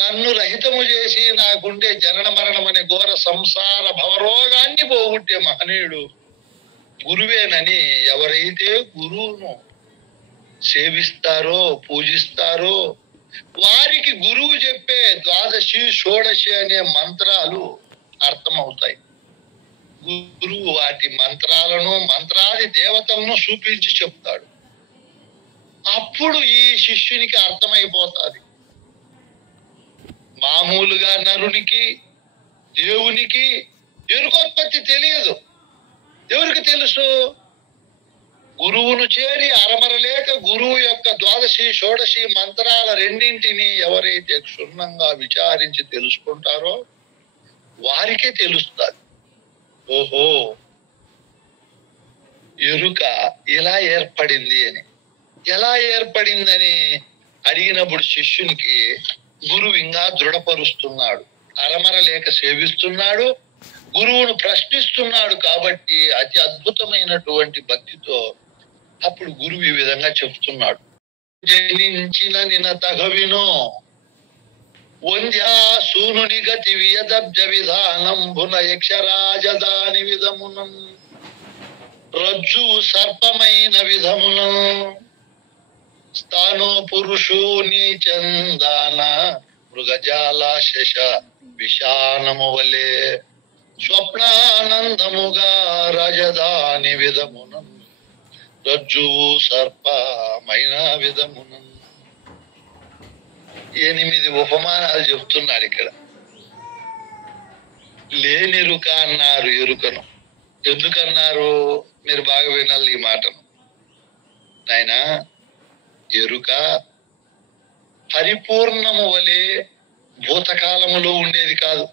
నన్ను రహితము చేసి నాకుండే జనన మరణం అనే ఘోర సంసార భవరోగాన్ని పోగొట్టే మహనీయుడు గురువేనని ఎవరైతే గురువును సేవిస్తారో పూజిస్తారో వారికి గురువు చెప్పే ద్వాదశి షోడశి అనే మంత్రాలు అర్థమవుతాయి. గురువు వాటి మంత్రాలను మంత్రాది దేవతలను చూపించి చెప్తాడు. అప్పుడు ఈ శిష్యునికి అర్థమైపోతాది. మామూలుగా నరునికి దేవునికి ఎరుకోత్పత్తి తెలియదు. ఎవరికి తెలుసు? గురువును చేరి అరమరలేక గురువు యొక్క ద్వాదశి షోడశి మంత్రాల రెండింటిని ఎవరైతే క్షుణ్ణంగా విచారించి తెలుసుకుంటారో వారికే తెలుస్తుంది. ఓహో, ఎరుక ఇలా ఏర్పడింది అని. ఎలా ఏర్పడిందని అడిగినప్పుడు శిష్యునికి గురువు ఇంకా దృఢపరుస్తున్నాడు. అరమర లేక సేవిస్తున్నాడు, గురువును ప్రశ్నిస్తున్నాడు కాబట్టి అతి అద్భుతమైనటువంటి భక్తితో అప్పుడు గురువు ఈ విధంగా చెప్తున్నాడు. జనించిన నిన తగవినో వంద్యా సూనుని గతి వియదబ్జ విధానంబున యక్షరాజదాని విధమునం రజ్జు సర్పమైన విధమునం స్థానో పురుషో నీచందాన మృగజాల శశ విషానము వలె స్వప్నానందముగా రజదాని విధమునం రజ్జువు సర్పమైన విధమునం. 8 ఉపమానాలు చెప్తున్నాడు ఇక్కడ. లేనెరుక అన్నారు ఎరుకను. ఎందుకన్నారు? మీరు బాగా వినాలి ఈ మాటను. నాయనా, ఎరుక పరిపూర్ణము వలె భూతకాలములో ఉండేది కాదు.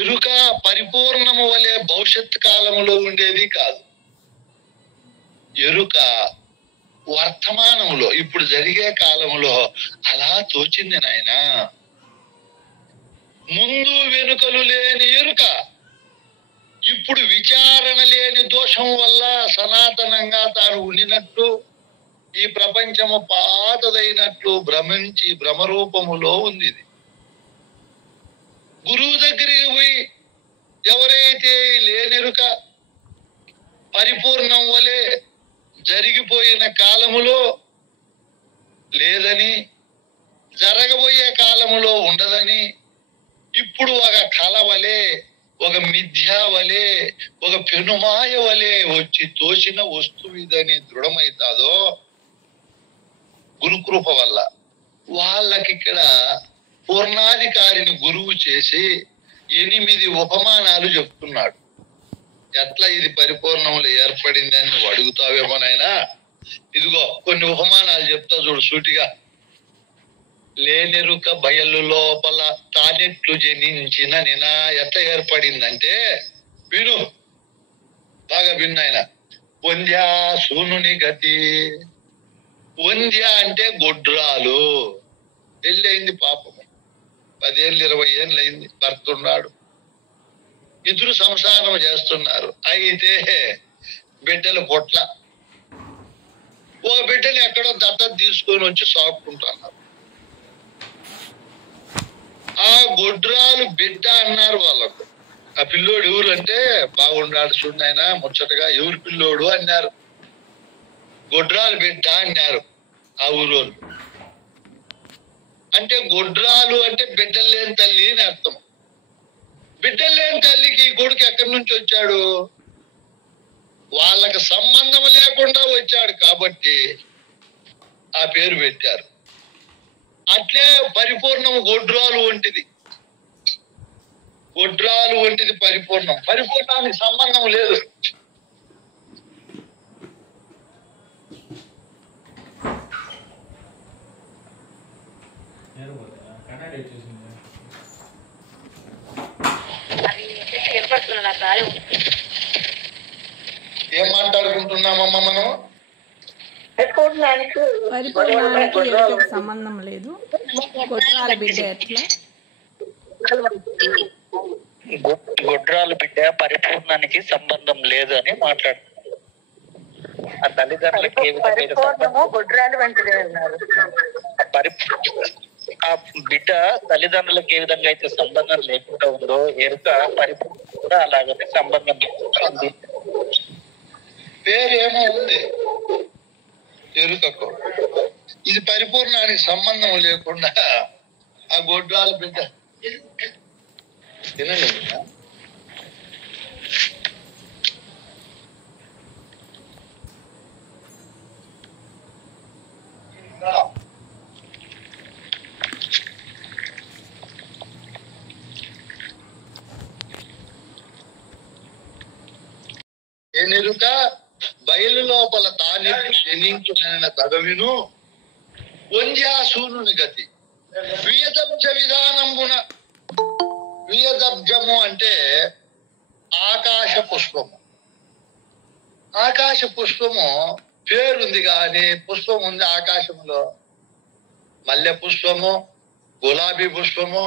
ఎరుక పరిపూర్ణము వలె భవిష్యత్ కాలములో ఉండేది కాదు. ఎరుక వర్తమానంలో ఇప్పుడు జరిగే కాలములో అలా తోచింది నాయనా. ముందు వెనుకలు లేని ఎరుక ఇప్పుడు విచారణ లేని దోషం వల్ల సనాతనంగా తాను ఉండినట్లు, ఈ ప్రపంచము పాతదైనట్లు భ్రమించి భ్రమరూపములో ఉంది. గురువు దగ్గరికి పోయి ఎవరైతే లేనెరుక పరిపూర్ణం వలె జరిగిపోయిన కాలములో లేదని, జరగబోయే కాలములో ఉండదని, ఇప్పుడు ఒక కళ వలె, ఒక మిథ్యా వలె, ఒక పెనుమాయ వలె వచ్చి తోచిన వస్తువు ఇదని దృఢమైతాదో గురుకృప వల్ల, వాళ్ళకిక్కడ పూర్ణాధికారిని గురువు చేసి 8 ఉపమానాలు చెప్తున్నాడు. ఎట్లా ఇది పరిపూర్ణంలో ఏర్పడింది అని నువ్వు అడుగుతావేమోనైనా, ఇదిగో కొన్ని ఉపమానాలు చెప్తా చూడు సూటిగా. లేనెరుక బయలు లోపల తానెట్లు జనించిన నినా ఎట్లా ఏర్పడిందంటే, విను బాగా విన్నాయన. వంద్యా సూనుని గతి. వంద్య అంటే గొడ్రాలు. పెళ్ళయింది పాపము, 10 ఏళ్ళు 20 ఏళ్ళు అయింది, భర్త ఉన్నాడు, ఇద్దరు సంసారం చేస్తున్నారు. అయితే బిడ్డలు పొట్ల, ఒక బిడ్డని ఎక్కడో దత్తత తీసుకొని వచ్చి సాగుకుంటున్నారు. ఆ గొడ్రాలు బిడ్డ అన్నారు వాళ్ళకు. ఆ పిల్లోడు ఎవరు అంటే, బాగున్నాడు చూడండి ఆయన ముచ్చటగా, ఎవరు పిల్లోడు అన్నారు. గొడ్రాలు బిడ్డ అన్నారు ఆ ఊరోళ్ళు. అంటే గొడ్రాలు అంటే బిడ్డలు లేని తల్లి అని అర్థం. బిడ్డలు లేని తల్లికి ఈ కొడుకు ఎక్కడి నుంచి వచ్చాడు? వాళ్ళకి సంబంధం లేకుండా వచ్చాడు కాబట్టి ఆ పేరు పెట్టారు. అట్లే పరిపూర్ణం గొడ్రాలు వంటిది. గొడ్రాలు వంటిది పరిపూర్ణం. పరిపూర్ణానికి సంబంధం లేదు. ఏం మాట్లాడుకుంటున్నామమ్మా మనం? పరిపూర్ణానికి ఎరుకకు సంబంధం లేదు. గొడ్రాల బిడ్డ ఎట్లా? గొడ్రాలు బిడ్డ పరిపూర్ణానికి సంబంధం లేదు అని మాట్లాడుతున్నారు. ఆ తల్లిదండ్రులకి ఏ విధంగా గొడ్రాలు వంటిదే అన్నారు. ఆ బిడ్డ తల్లిదండ్రులకు ఏ విధంగా అయితే సంబంధం లేకుండా ఉందో, ఎరుక పరిపూర్ణ కూడా అలాగనే సంబంధం ఉంది. పేరేమో ఉంది ఎరుకకు, ఇది పరిపూర్ణానికి సంబంధం లేకుండా ఆ గొడ్రాలు బిడ్డ తినలేదు. ఎరుక బయలు లోపల తానెట్లు జనించిన తగవిను వంద్యాసూనుని గతి. వియదబ్జ విధానంబున. వియదబ్జము అంటే ఆకాశ పుష్పము. ఆకాశ పుష్పము పేరుంది కానీ పుష్పం ఉంది ఆకాశంలో. మల్లె పుష్పము, గులాబీ పుష్పము,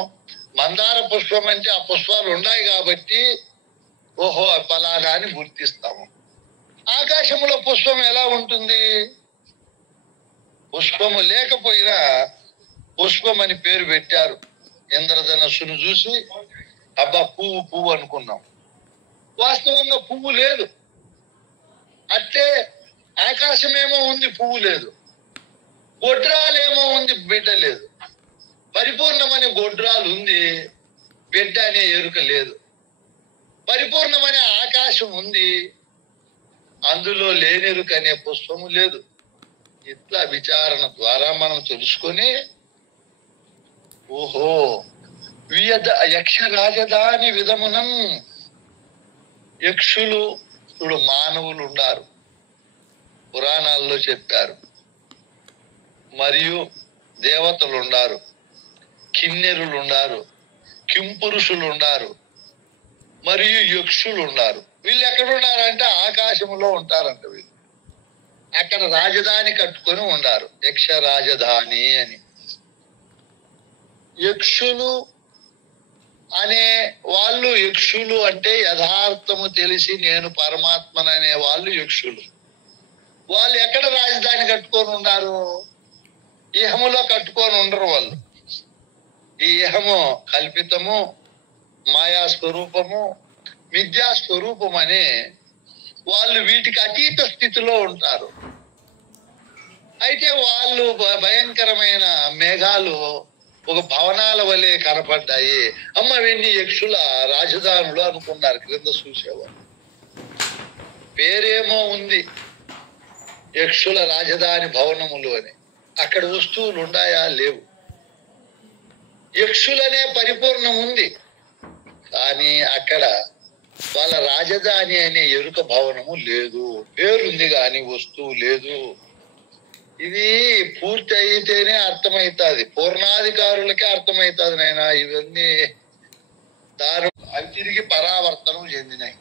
మందార పుష్పం అంటే ఆ పుష్పాలు ఉన్నాయి కాబట్టి ఓహో ఫలానా అని గుర్తిస్తాము. ఆకాశంలో పుష్పం ఎలా ఉంటుంది? పుష్పము లేకపోయినా పుష్పం అని పేరు పెట్టారు. ఇంద్రధనస్సును చూసి అబ్బా పువ్వు పువ్వు అనుకున్నాం, వాస్తవంగా పువ్వు లేదు. అట్లే ఆకాశమేమో ఉంది, పువ్వు లేదు. గొడ్రాలేమో ఉంది, బిడ్డ లేదు. పరిపూర్ణమనే గొడ్రాలు ఉంది, బిడ్డ అనే ఎరుక లేదు. పరిపూర్ణమనే ఆకాశం ఉంది, అందులో లేనెరుక అనే పుష్పము లేదు. ఇట్లా విచారణ ద్వారా మనం తెలుసుకొని ఓహో యక్ష రాజధాని విధమునం. యక్షులు ఇప్పుడు మానవులు ఉన్నారు, పురాణాల్లో చెప్పారు. మరియు దేవతలు ఉన్నారు, కిన్నెరులు ఉన్నారు, కింపురుషులు ఉన్నారు, మరియు యక్షులు ఉన్నారు. వీళ్ళు ఎక్కడ ఉన్నారంటే ఆకాశంలో ఉంటారంట. వీళ్ళు అక్కడ రాజధాని కట్టుకొని ఉన్నారు, యక్ష రాజధాని అని. యక్షులు అనే వాళ్ళు, యక్షులు అంటే యథార్థము తెలిసి నేను పరమాత్మననే వాళ్ళు యక్షులు. వాళ్ళు ఎక్కడ రాజధాని కట్టుకొని ఉన్నారు? ఇహములో కట్టుకొని ఉండరు వాళ్ళు. ఈ ఇహము కల్పితము, మాయా స్వరూపము, విద్యా స్వరూపం అని వాళ్ళు వీటికి అతీత స్థితిలో ఉంటారు. అయితే వాళ్ళు భయంకరమైన మేఘాలు ఒక భవనాల వలె కనపడ్డాయి. అమ్మ అవన్నీ యక్షుల రాజధానులు అనుకున్నారు క్రింద చూసేవారు. పేరేమో ఉంది యక్షుల రాజధాని భవనములు అని. అక్కడ వస్తువులు ఉన్నాయా? లేవు. యక్షులనే పరిపూర్ణం ఉంది, కానీ అక్కడ వాళ్ళ రాజధాని అనే ఎరుక భవనము లేదు. పేరుంది కానీ వస్తువు లేదు. ఇది పూర్తి అయితేనే అర్థమవుతుంది, పూర్ణాధికారులకే అర్థమవుతుంది నాయన. ఇవన్నీ అవి తిరిగి పరావర్తనం చెందినాయి.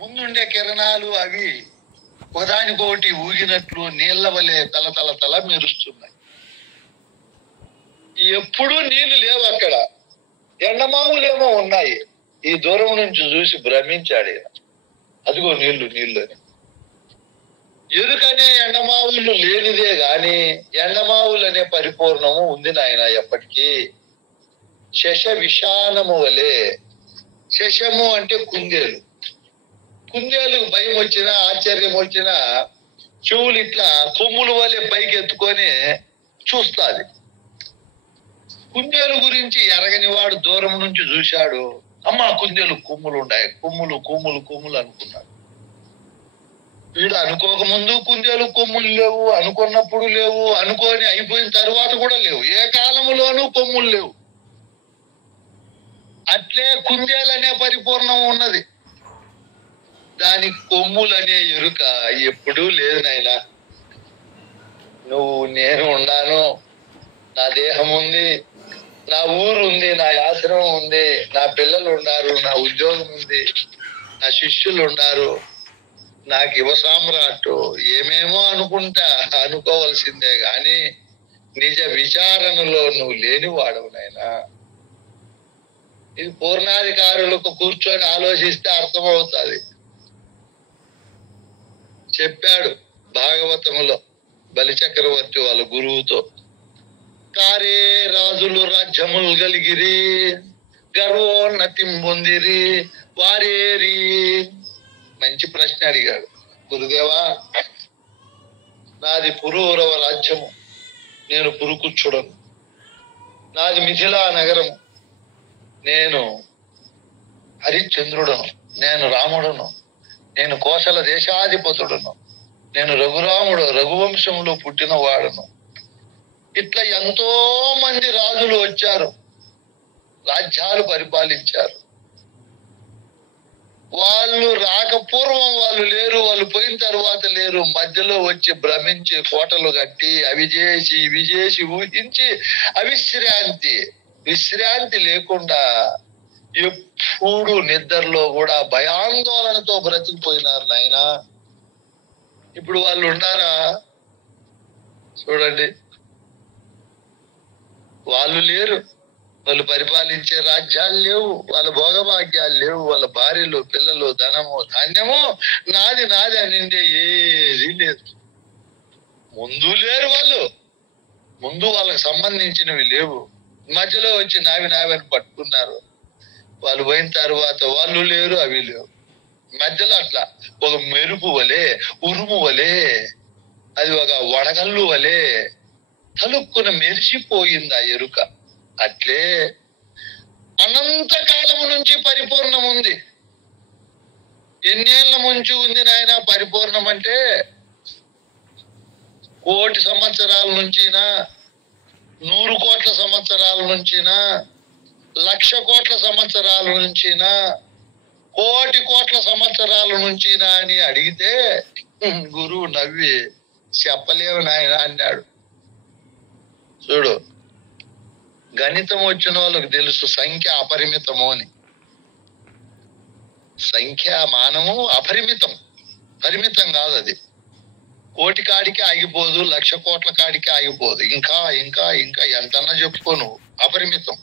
ముందుండే కిరణాలు అవి ఒకదానికొకటి ఊగినట్లు నీళ్ల వలె తల తల తల మెరుస్తున్నాయి. ఎప్పుడూ నీళ్లు లేవు అక్కడ, ఎండమావులేమో ఉన్నాయి. ఈ దూరం నుంచి చూసి భ్రమించాడు ఈయన. అదిగో నీళ్లు అని. ఎరుకనే ఎండమావులు లేనిదే గాని ఎండమావులు అనే పరిపూర్ణము ఉంది నాయన ఎప్పటికీ. శశ విషానము వలె. శశము అంటే కుందేలు. కుందేలుకు భయం వచ్చినా ఆశ్చర్యం వచ్చినా చెవులు ఇట్లా కొమ్ముల వలె పైకి ఎత్తుకొని చూస్తాది. కుందేలు గురించి ఎరగని వాడు దూరం నుంచి చూశాడు, అమ్మా కుందేలు కొమ్ములు ఉన్నాయి, కొమ్ములు కొమ్ములు కొమ్ములు అనుకున్నాడు. వీడు అనుకోకముందు కుందేలు కొమ్ములు లేవు, అనుకున్నప్పుడు లేవు, అనుకోని అయిపోయిన తర్వాత కూడా లేవు, ఏ కాలంలోనూ కొమ్ములు లేవు. అట్లే కుందేలు అనే పరిపూర్ణం ఉన్నది, దానికి కొమ్ములు అనే ఎరుక ఎప్పుడూ లేదు నాయనా. నువ్వు నేను ఉన్నాను, నా దేహం ఉంది, నా ఊరు ఉంది, నా ఆశ్రమం ఉంది, నా పిల్లలు ఉన్నారు, నా ఉద్యోగం ఉంది, నా శిష్యులు ఉన్నారు, నాకు యువ సామ్రాట్టు, ఏమేమో అనుకుంటా అనుకోవాల్సిందే గాని నిజ విచారణలో నువ్వు లేని వాడవు నాయనా. ఇది పూర్ణాధికారులకు కూర్చొని ఆలోచిస్తే అర్థమవుతుంది. చెప్పాడు భాగవతములో బలిచక్రవర్తి వాళ్ళ గురువుతో, కారే రాజులు రాజ్యములు కలిగిరి, గర్వోన్నతి పొందిరి, వారేరి. మంచి ప్రశ్న అడిగాడు. గురుదేవా, నాది పురూరవ రాజ్యము, నేను పురుకుచ్చుడను. నాది మిథిలా నగరము, నేను హరిశ్చంద్రుడను. నేను రాముడును, నేను కోసల దేశాధిపతుడును, నేను రఘురాముడు రఘువంశంలో పుట్టిన వాడును. ఇట్లా ఎంతో మంది రాజులు వచ్చారు, రాజ్యాలు పరిపాలించారు. వాళ్ళు రాకపూర్వం వాళ్ళు లేరు, వాళ్ళు పోయిన తర్వాత లేరు. మధ్యలో వచ్చి భ్రమించి కోటలు కట్టి అవి చేసి ఇవి చేసి ఊహించి విశ్రాంతి లేకుండా ఎప్పుడు నిద్రలో కూడా భయాందోళనతో బ్రతికిపోయినారు నాయన. ఇప్పుడు వాళ్ళు ఉన్నారా? చూడండి, వాళ్ళు లేరు. వాళ్ళు పరిపాలించే రాజ్యాలు లేవు, వాళ్ళ భోగభాగ్యాలు లేవు, వాళ్ళ భార్యలు పిల్లలు ధనము ధాన్యము నాది నాది అనిండే ఏది లేదు. ముందు లేరు వాళ్ళు, ముందు వాళ్ళకి సంబంధించినవి లేవు. మధ్యలో వచ్చి నావిని పట్టుకున్నారు. వాళ్ళు పోయిన తర్వాత వాళ్ళు లేరు, అవి లేవు. మధ్యలో అట్లా ఒక మెరుపు వలె, ఉరుము వలె, అది ఒక వడగల్లు వలె తలుక్కున మెరిసిపోయింది ఆ ఎరుక. అట్లే అనంత కాలము నుంచి పరిపూర్ణం ఉంది. ఎన్నేళ్ల నుంచి ఉంది నాయన పరిపూర్ణం అంటే? 1,000,000 సంవత్సరాల నుంచినా, 100 కోట్ల సంవత్సరాల నుంచినా, 1,00,000 కోట్ల సంవత్సరాల నుంచినా, 1,00,00,000 కోట్ల సంవత్సరాల నుంచినా అని అడిగితే గురువు నవ్వి చెప్పలేవు నాయన అన్నాడు. చూడు, గణితం వచ్చిన వాళ్ళకి తెలుసు సంఖ్య అపరిమితము అని. సంఖ్య మానము అపరిమితం, పరిమితం కాదు. అది 1,00,00,000 కాడికి ఆగిపోదు, 1,00,000 కోట్ల కాడికి ఆగిపోదు. ఇంకా ఇంకా ఇంకా ఎంతన్నా చెప్పుకో, నువ్వు అపరిమితం.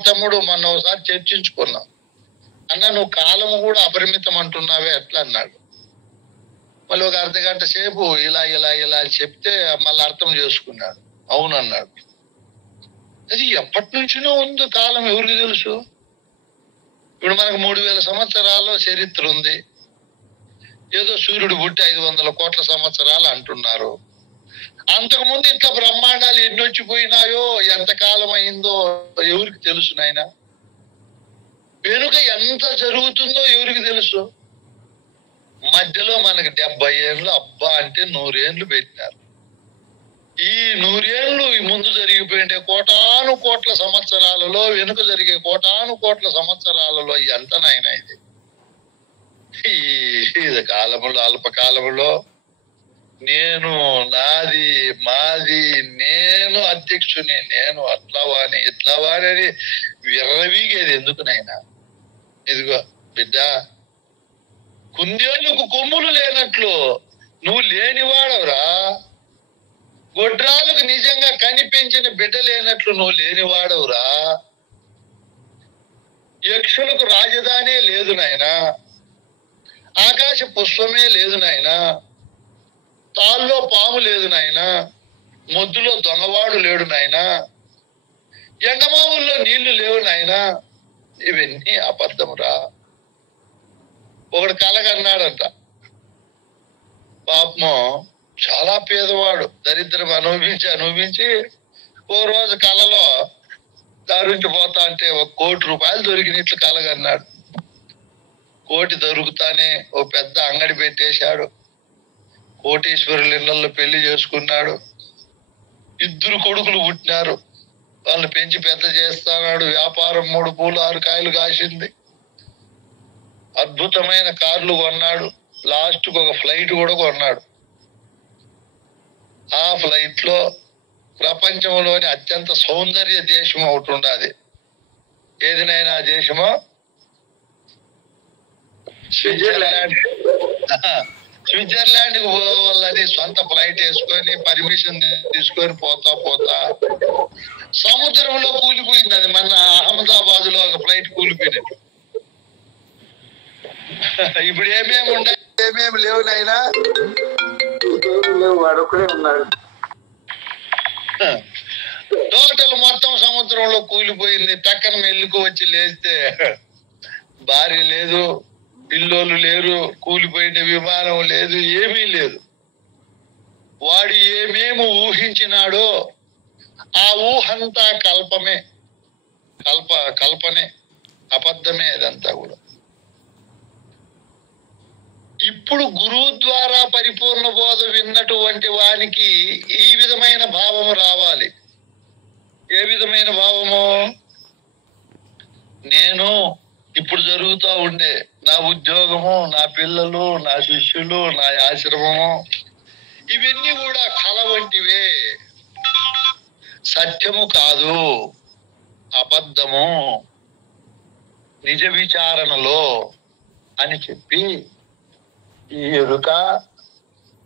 తమ్ముడు మొన్న ఒకసారి చర్చించుకున్నాం. అన్న, నువ్వు కాలము కూడా అపరిమితం అంటున్నావే ఎట్లా అన్నాడు. మళ్ళీ ఒక అర్ధగంట సేపు ఇలా ఇలా ఇలా అని చెప్తే మళ్ళీ అర్థం చేసుకున్నాడు. అవునన్నాడు. అది ఎప్పటి నుంచినో ఉంది కాలం, ఎవరికి తెలుసు? ఇప్పుడు మనకు 3,000 సంవత్సరాల్లో చరిత్ర ఉంది. ఏదో సూర్యుడు పుట్టి 500 కోట్ల సంవత్సరాలు అంటున్నారు. అంతకుముందు ఇట్లా బ్రహ్మాండాలు ఎన్ని వచ్చిపోయినాయో, ఎంత కాలం అయిందో ఎవరికి తెలుసు నాయన? వెనుక ఎంత జరుగుతుందో ఎవరికి తెలుసు? మధ్యలో మనకి 70 ఏళ్ళు అబ్బా అంటే 100 ఏళ్ళు పెట్టినారు. ఈ 100 ఏళ్ళు ముందు జరిగిపోయింటే కోటాను కోట్ల సంవత్సరాలలో, వెనుక జరిగే కోటాను కోట్ల సంవత్సరాలలో ఎంత నాయన ఇది? కాలములో, అల్పకాలములో నేను నాది మాది నేను అధ్యక్షుని నేను అట్లా వాని ఇట్లా వాని అని విర్రవీగేది ఎందుకునైనా? ఇదిగో బిడ్డ, కుందేలుకు కొమ్ములు లేనట్లు నువ్వు లేనివాడవురా. గొడ్రాలకు నిజంగా కనిపించిన బిడ్డ లేనట్లు నువ్వు లేనివాడవురా. యక్షులకు రాజధానే లేదు నాయనా, ఆకాశ పుష్పమే లేదు నాయనా, తాళ్ళలో పాము లేదు నాయనా, మొద్దులో దొంగవాడు లేడు నాయనా, ఎండమావుల్లో నీళ్లు లేవు నాయనా. ఇవన్నీ అబద్ధమురా. ఒకడు కలగన్నాడంట, పాపము చాలా పేదవాడు, దరిద్రం అనుభవించి ఓ రోజు కలలో దారుంచి పోతా అంటే 1 కోటి రూపాయలు దొరికినట్లు కలగన్నాడు. కోటి దొరుకుతానే ఓ పెద్ద అంగడి పెట్టేశాడు. కోటీశ్వరుల ఇళ్లలో పెళ్లి చేసుకున్నాడు. 2 కొడుకులు పుట్టినారు. వాళ్ళని పెంచి పెద్ద చేస్తాడు. వ్యాపారం 3 పూలు 6 కాయలు కాసింది. అద్భుతమైన కార్లు కొన్నాడు. లాస్ట్ కు ఒక ఫ్లైట్ కూడా కొన్నాడు. ఆ ఫ్లైట్ లో ప్రపంచంలోని అత్యంత సౌందర్య దేశం ఒకటి ఉండాది. ఏదినైనా దేశమో స్విట్జర్లాండ్. స్విట్జర్లాండ్ కు పోవాలని సొంత ఫ్లైట్ వేసుకొని పర్మిషన్ తీసుకొని పోతా సముద్రంలో కూలిపోయింది. అది మన అహ్మదాబాద్ లో ఒక ఫ్లైట్ కూలిపోయినట్టు. ఇప్పుడు ఏమేమి ఉన్నాయి? ఏమేమి లేవు నాయనా? వాడొక్కడే ఉన్నాడు. టోటల్ మొత్తం సముద్రంలో కూలిపోయింది. టక్కన మెల్లుకు వచ్చి లేస్తే భార్య లేదు, పిల్లోళ్ళు లేరు, కూలిపోయిన విమానం లేదు, ఏమీ లేదు. వాడు ఏమేమి ఊహించినాడో ఆ ఊహంతా కల్పనే, అబద్ధమే అదంతా కూడా. ఇప్పుడు గురువు ద్వారా పరిపూర్ణ బోధ విన్నటువంటి వానికి ఈ విధమైన భావము రావాలి. ఏ విధమైన భావము? నేను ఇప్పుడు జరుగుతూ ఉండే నా ఉద్యోగము, నా పిల్లలు, నా శిష్యులు, నా ఆశ్రమము, ఇవన్నీ కూడా కళ వంటివే, సత్యము కాదు, అబద్ధము, నిజ విచారణలో అని చెప్పి ఈ ఎరుక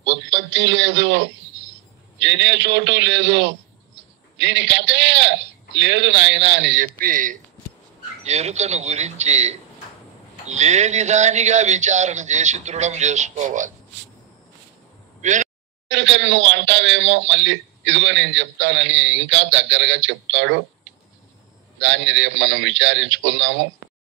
ఉత్పత్తి లేదు, జనే చోటు లేదు, దీని కథే లేదు నాయన అని చెప్పి ఎరుకను గురించి లేనిదానిగా విచారణ చేసి దృఢం చేసుకోవాలి. ఎరుకను నువ్వు అంటావేమో, మళ్ళీ ఇదిగో నేను చెప్తానని ఇంకా దగ్గరగా చెప్తాడు. దాన్ని రేపు మనం విచారించుకుందాము.